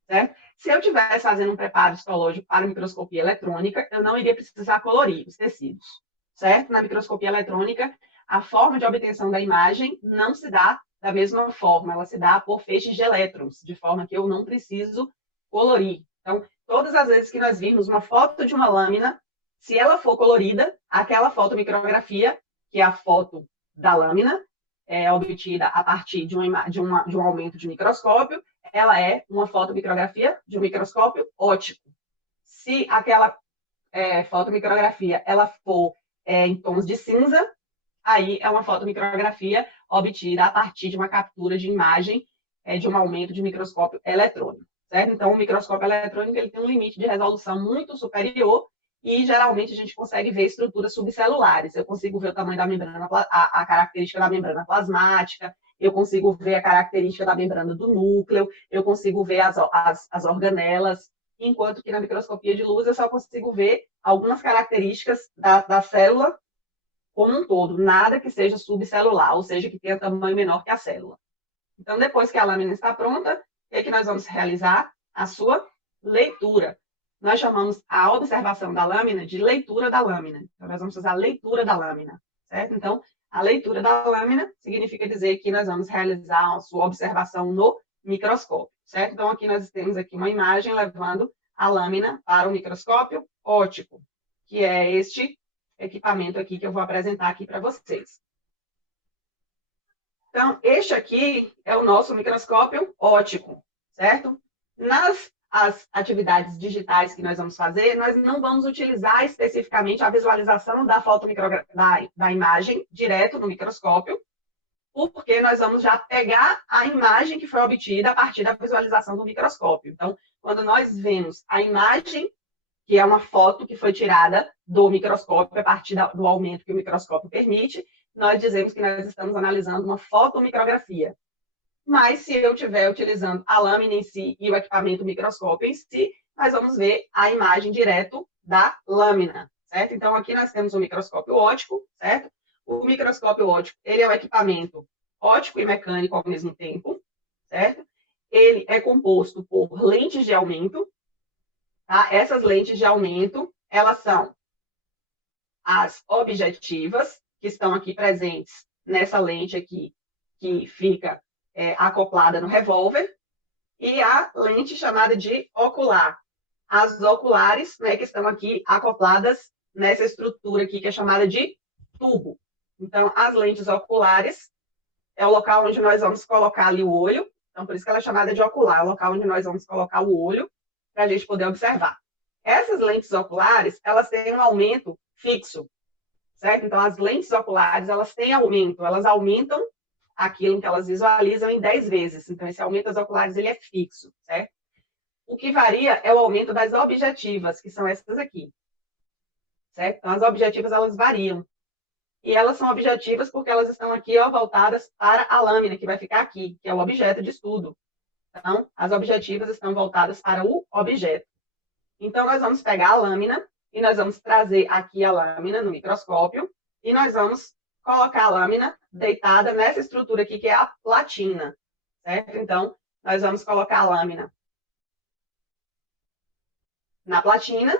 certo? Se eu estivesse fazendo um preparo histológico para a microscopia eletrônica, eu não iria precisar colorir os tecidos, certo? Na microscopia eletrônica, a forma de obtenção da imagem não se dá da mesma forma, ela se dá por feixes de elétrons, de forma que eu não preciso colorir. Então, todas as vezes que nós virmos uma foto de uma lâmina, se ela for colorida, aquela fotomicrografia, que é a foto da lâmina, obtida a partir de um aumento de microscópio, ela é uma fotomicrografia de um microscópio óptico. Se aquela fotomicrografia ela for em tons de cinza, aí é uma fotomicrografia obtida a partir de uma captura de imagem de um aumento de microscópio eletrônico, certo? Então, o microscópio eletrônico ele tem um limite de resolução muito superior e, geralmente, a gente consegue ver estruturas subcelulares. Eu consigo ver o tamanho da membrana, a característica da membrana plasmática, eu consigo ver a característica da membrana do núcleo, eu consigo ver as organelas, enquanto que na microscopia de luz eu só consigo ver algumas características da célula como um todo, nada que seja subcelular, ou seja, que tenha tamanho menor que a célula. Então, depois que a lâmina está pronta, o que é que nós vamos realizar? A sua leitura. Nós chamamos a observação da lâmina de leitura da lâmina. Então, nós vamos fazer a leitura da lâmina, certo? Então, a leitura da lâmina significa dizer que nós vamos realizar a sua observação no microscópio, certo? Então, aqui nós temos aqui uma imagem levando a lâmina para o microscópio óptico, que é este equipamento aqui que eu vou apresentar aqui para vocês. Então, este aqui é o nosso microscópio óptico, certo? Nas atividades digitais que nós vamos fazer, nós não vamos utilizar especificamente a visualização da imagem direto no microscópio, porque nós vamos já pegar a imagem que foi obtida a partir da visualização do microscópio. Então, quando nós vemos a imagem, que é uma foto que foi tirada do microscópio a partir do aumento que o microscópio permite, nós dizemos que nós estamos analisando uma fotomicrografia. Mas, se eu estiver utilizando a lâmina em si e o equipamento microscópio em si, nós vamos ver a imagem direto da lâmina, certo? Então, aqui nós temos o microscópio óptico, certo? O microscópio óptico, ele é um equipamento óptico e mecânico ao mesmo tempo, certo? Ele é composto por lentes de aumento. Tá? Essas lentes de aumento, elas são as objetivas, que estão aqui presentes nessa lente aqui, que fica acoplada no revólver, e a lente chamada de ocular. As oculares, né, que estão aqui acopladas nessa estrutura aqui, que é chamada de tubo. Então, as lentes oculares é o local onde nós vamos colocar ali o olho. Então, por isso que ela é chamada de ocular, é o local onde nós vamos colocar o olho para a gente poder observar. Essas lentes oculares, elas têm um aumento fixo, certo? Então, as lentes oculares, elas têm aumento, elas aumentam aquilo que elas visualizam em 10 vezes. Então, esse aumento das oculares, ele é fixo, certo? O que varia é o aumento das objetivas, que são essas aqui, certo? Então, as objetivas, elas variam. E elas são objetivas porque elas estão aqui, ó, voltadas para a lâmina, que vai ficar aqui, que é o objeto de estudo. Então, as objetivas estão voltadas para o objeto. Então, nós vamos pegar a lâmina e nós vamos trazer aqui a lâmina no microscópio e nós vamos colocar a lâmina deitada nessa estrutura aqui, que é a platina, certo? Então, nós vamos colocar a lâmina na platina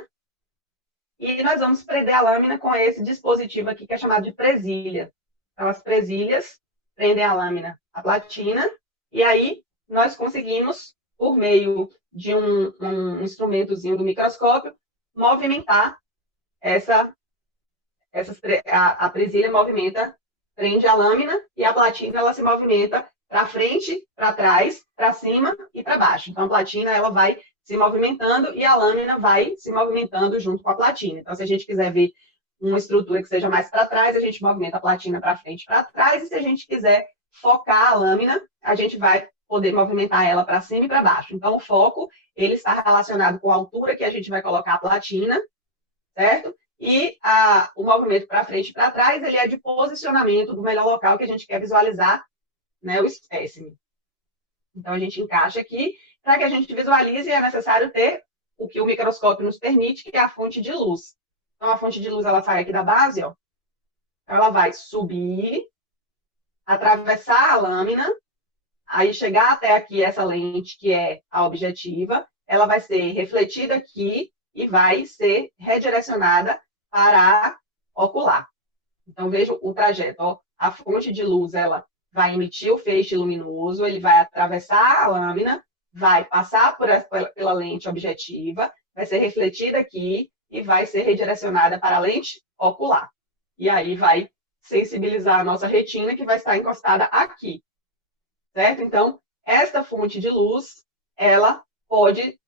e nós vamos prender a lâmina com esse dispositivo aqui, que é chamado de presilha. Então, as presilhas prendem a lâmina à platina e aí nós conseguimos, por meio de um instrumentozinho do microscópio, movimentar a presilha movimenta, prende a lâmina e a platina ela se movimenta para frente, para trás, para cima e para baixo. Então a platina ela vai se movimentando e a lâmina vai se movimentando junto com a platina. Então se a gente quiser ver uma estrutura que seja mais para trás, a gente movimenta a platina para frente e para trás, e se a gente quiser focar a lâmina, a gente vai poder movimentar ela para cima e para baixo. Então o foco ele está relacionado com a altura que a gente vai colocar a platina, certo? E o movimento para frente e para trás, ele é de posicionamento do melhor local que a gente quer visualizar, né, o espécime. Então, a gente encaixa aqui. Para que a gente visualize, é necessário ter o que o microscópio nos permite, que é a fonte de luz. Então, a fonte de luz, ela sai aqui da base, ó. Ela vai subir, atravessar a lâmina, aí chegar até aqui essa lente, que é a objetiva. Ela vai ser refletida aqui e vai ser redirecionada para a ocular. Então, veja o trajeto. Ó. A fonte de luz ela vai emitir o feixe luminoso, ele vai atravessar a lâmina, vai passar pela lente objetiva, vai ser refletida aqui e vai ser redirecionada para a lente ocular. E aí vai sensibilizar a nossa retina, que vai estar encostada aqui. Certo? Então, esta fonte de luz, ela pode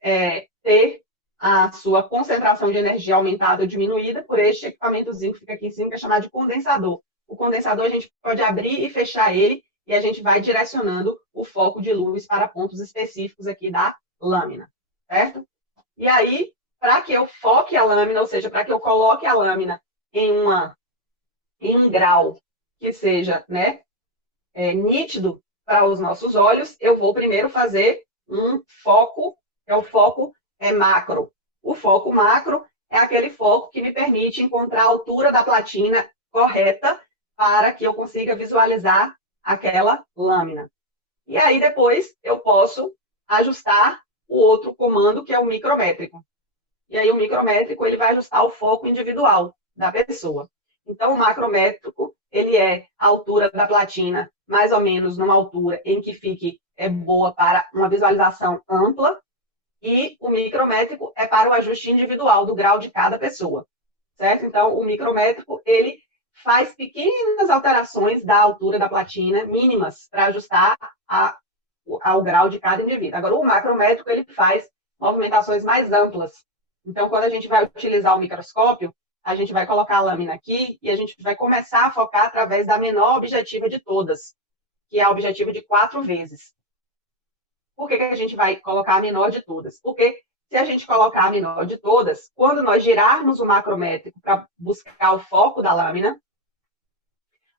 ter a sua concentração de energia aumentada ou diminuída por este equipamentozinho que fica aqui em cima, que é chamado de condensador. O condensador a gente pode abrir e fechar ele e a gente vai direcionando o foco de luz para pontos específicos aqui da lâmina, certo? E aí, para que eu foque a lâmina, ou seja, para que eu coloque a lâmina em um grau que seja, né, nítido para os nossos olhos, eu vou primeiro fazer um foco, que é o foco macro. O foco macro é aquele foco que me permite encontrar a altura da platina correta para que eu consiga visualizar aquela lâmina. E aí, depois, eu posso ajustar o outro comando, que é o micrométrico. E aí, o micrométrico, ele vai ajustar o foco individual da pessoa. Então, o macrométrico, ele é a altura da platina, mais ou menos numa altura em que fique boa para uma visualização ampla, e o micrométrico é para o ajuste individual do grau de cada pessoa, certo? Então, o micrométrico, ele faz pequenas alterações da altura da platina, mínimas, para ajustar ao grau de cada indivíduo. Agora, o macrométrico, ele faz movimentações mais amplas. Então, quando a gente vai utilizar o microscópio, a gente vai colocar a lâmina aqui e a gente vai começar a focar através da menor objetiva de todas, que é a objetiva de 4 vezes. Por que a gente vai colocar a menor de todas? Porque se a gente colocar a menor de todas, quando nós girarmos o macrométrico para buscar o foco da lâmina,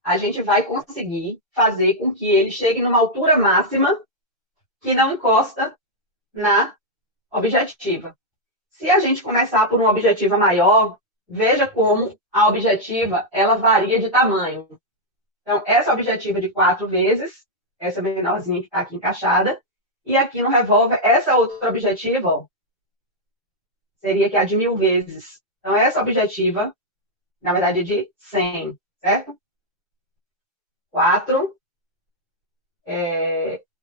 a gente vai conseguir fazer com que ele chegue numa altura máxima que não encosta na objetiva. Se a gente começar por uma objetiva maior, veja como a objetiva ela varia de tamanho. Então, essa objetiva de 4 vezes, essa menorzinha que está aqui encaixada, e aqui no revólver, essa outra objetiva, ó, seria que é a de 1000 vezes. Então, essa objetiva, na verdade, é de 100, certo? 4,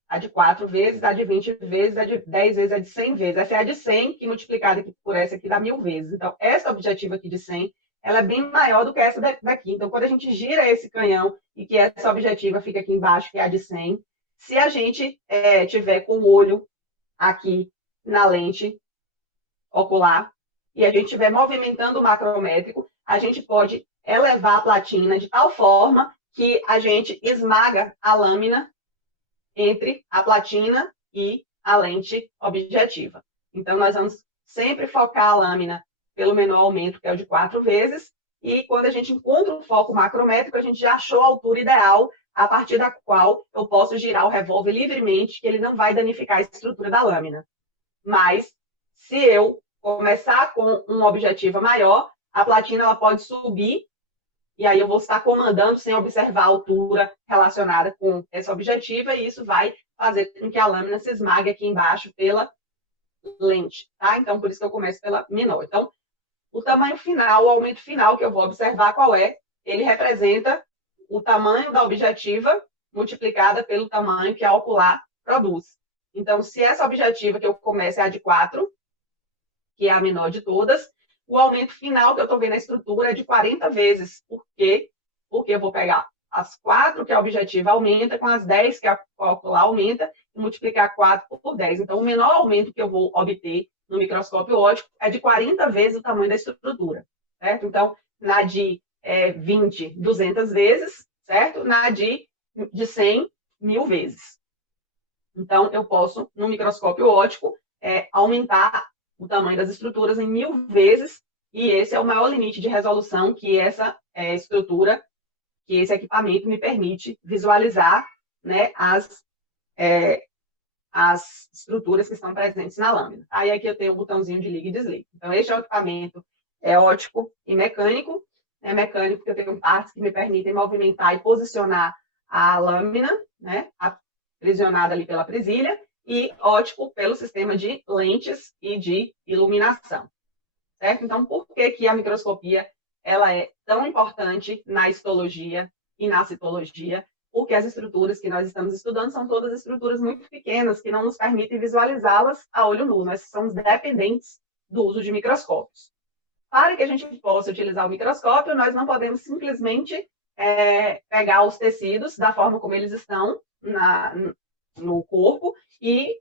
a de 4 vezes, a de 20 vezes, a de 10 vezes, a de 100 vezes. Essa é a de 100, que multiplicada aqui por essa aqui dá 1000 vezes. Então, essa objetiva aqui de 100, ela é bem maior do que essa daqui. Então, quando a gente gira esse canhão e que essa objetiva fica aqui embaixo, que é a de 100, se a gente tiver com o olho aqui na lente ocular e a gente estiver movimentando o macrométrico, a gente pode elevar a platina de tal forma que a gente esmaga a lâmina entre a platina e a lente objetiva. Então, nós vamos sempre focar a lâmina pelo menor aumento, que é o de 4 vezes, e quando a gente encontra um foco macrométrico, a gente já achou a altura ideal a partir da qual eu posso girar o revólver livremente, que ele não vai danificar a estrutura da lâmina. Mas, se eu começar com um objetivo maior, a platina ela pode subir, e aí eu vou estar comandando sem observar a altura relacionada com essa objetiva, e isso vai fazer com que a lâmina se esmague aqui embaixo pela lente, tá? Então, por isso que eu começo pela menor. Então, o tamanho final, o aumento final que eu vou observar qual é, ele representa o tamanho da objetiva multiplicada pelo tamanho que a ocular produz. Então, se essa objetiva que eu começo é a de 4, que é a menor de todas, o aumento final que eu estou vendo na estrutura é de 40 vezes. Por quê? Porque eu vou pegar as 4 que a objetiva aumenta com as 10 que a ocular aumenta e multiplicar 4 por 10. Então, o menor aumento que eu vou obter no microscópio óptico é de 40 vezes o tamanho da estrutura, certo? Então, na de 20, 200 vezes, certo? Na de 100, 1000 vezes. Então, eu posso, no microscópio óptico, aumentar o tamanho das estruturas em 1000 vezes, e esse é o maior limite de resolução que essa estrutura, que esse equipamento me permite visualizar, né, as estruturas que estão presentes na lâmina. Aí aqui eu tenho o botãozinho de liga e desliga. Então, este é o equipamento óptico e mecânico. É mecânico porque eu tenho partes que me permitem movimentar e posicionar a lâmina, né, aprisionada ali pela presilha, e óptico pelo sistema de lentes e de iluminação, certo? Então, por que que a microscopia ela é tão importante na histologia e na citologia? Porque as estruturas que nós estamos estudando são todas estruturas muito pequenas, que não nos permitem visualizá-las a olho nu. Nós somos dependentes do uso de microscópios. Para que a gente possa utilizar o microscópio, nós não podemos simplesmente pegar os tecidos da forma como eles estão no corpo e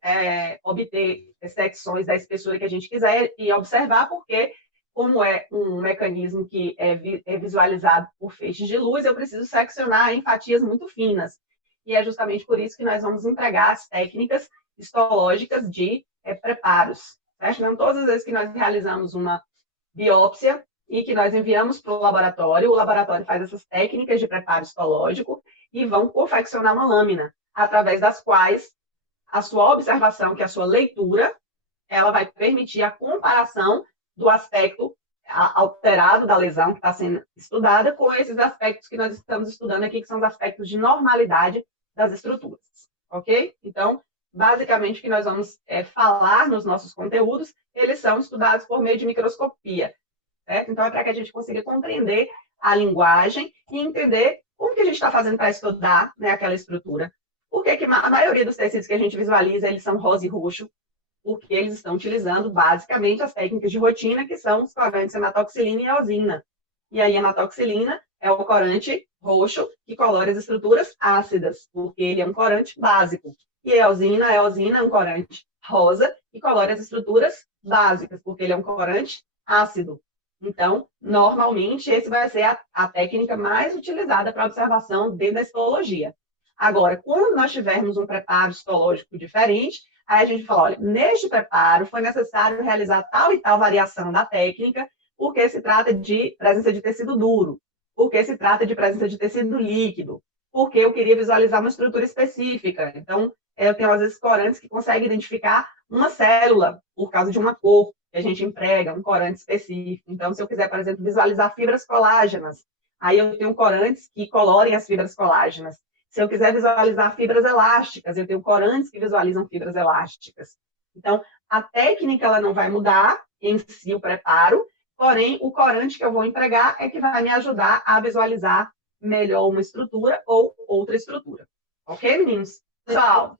obter secções da espessura que a gente quiser e observar, porque, como é um mecanismo que é visualizado por feixes de luz, eu preciso seccionar em fatias muito finas. E é justamente por isso que nós vamos empregar as técnicas histológicas de preparos. Certo? Então, todas as vezes que nós realizamos uma biópsia e que nós enviamos para o laboratório faz essas técnicas de preparo histológico e vão confeccionar uma lâmina, através das quais a sua observação, que é a sua leitura, ela vai permitir a comparação do aspecto alterado da lesão que está sendo estudada com esses aspectos que nós estamos estudando aqui, que são os aspectos de normalidade das estruturas, ok? Então, basicamente, o que nós vamos falar nos nossos conteúdos, eles são estudados por meio de microscopia, certo? Então, é para que a gente consiga compreender a linguagem e entender como que a gente está fazendo para estudar, né, aquela estrutura. Por que a maioria dos tecidos que a gente visualiza, eles são rosa e roxo? Porque eles estão utilizando, basicamente, as técnicas de rotina, que são os corantes hematoxilina e eosina. E a hematoxilina é o corante roxo que colore as estruturas ácidas, porque ele é um corante básico. E a eosina é um corante rosa que colore as estruturas básicas, porque ele é um corante ácido. Então, normalmente, essa vai ser a técnica mais utilizada para observação dentro da histologia. Agora, quando nós tivermos um preparo histológico diferente, aí a gente fala, olha, neste preparo foi necessário realizar tal e tal variação da técnica, porque se trata de presença de tecido duro, porque se trata de presença de tecido líquido, porque eu queria visualizar uma estrutura específica. Então, eu tenho, às vezes, corantes que conseguem identificar uma célula por causa de uma cor que a gente emprega, um corante específico. Então, se eu quiser, por exemplo, visualizar fibras colágenas, aí eu tenho corantes que colorem as fibras colágenas. Se eu quiser visualizar fibras elásticas, eu tenho corantes que visualizam fibras elásticas. Então, a técnica ela não vai mudar, em si o preparo, porém, o corante que eu vou empregar é que vai me ajudar a visualizar melhor uma estrutura ou outra estrutura. Ok, meninos? Pessoal,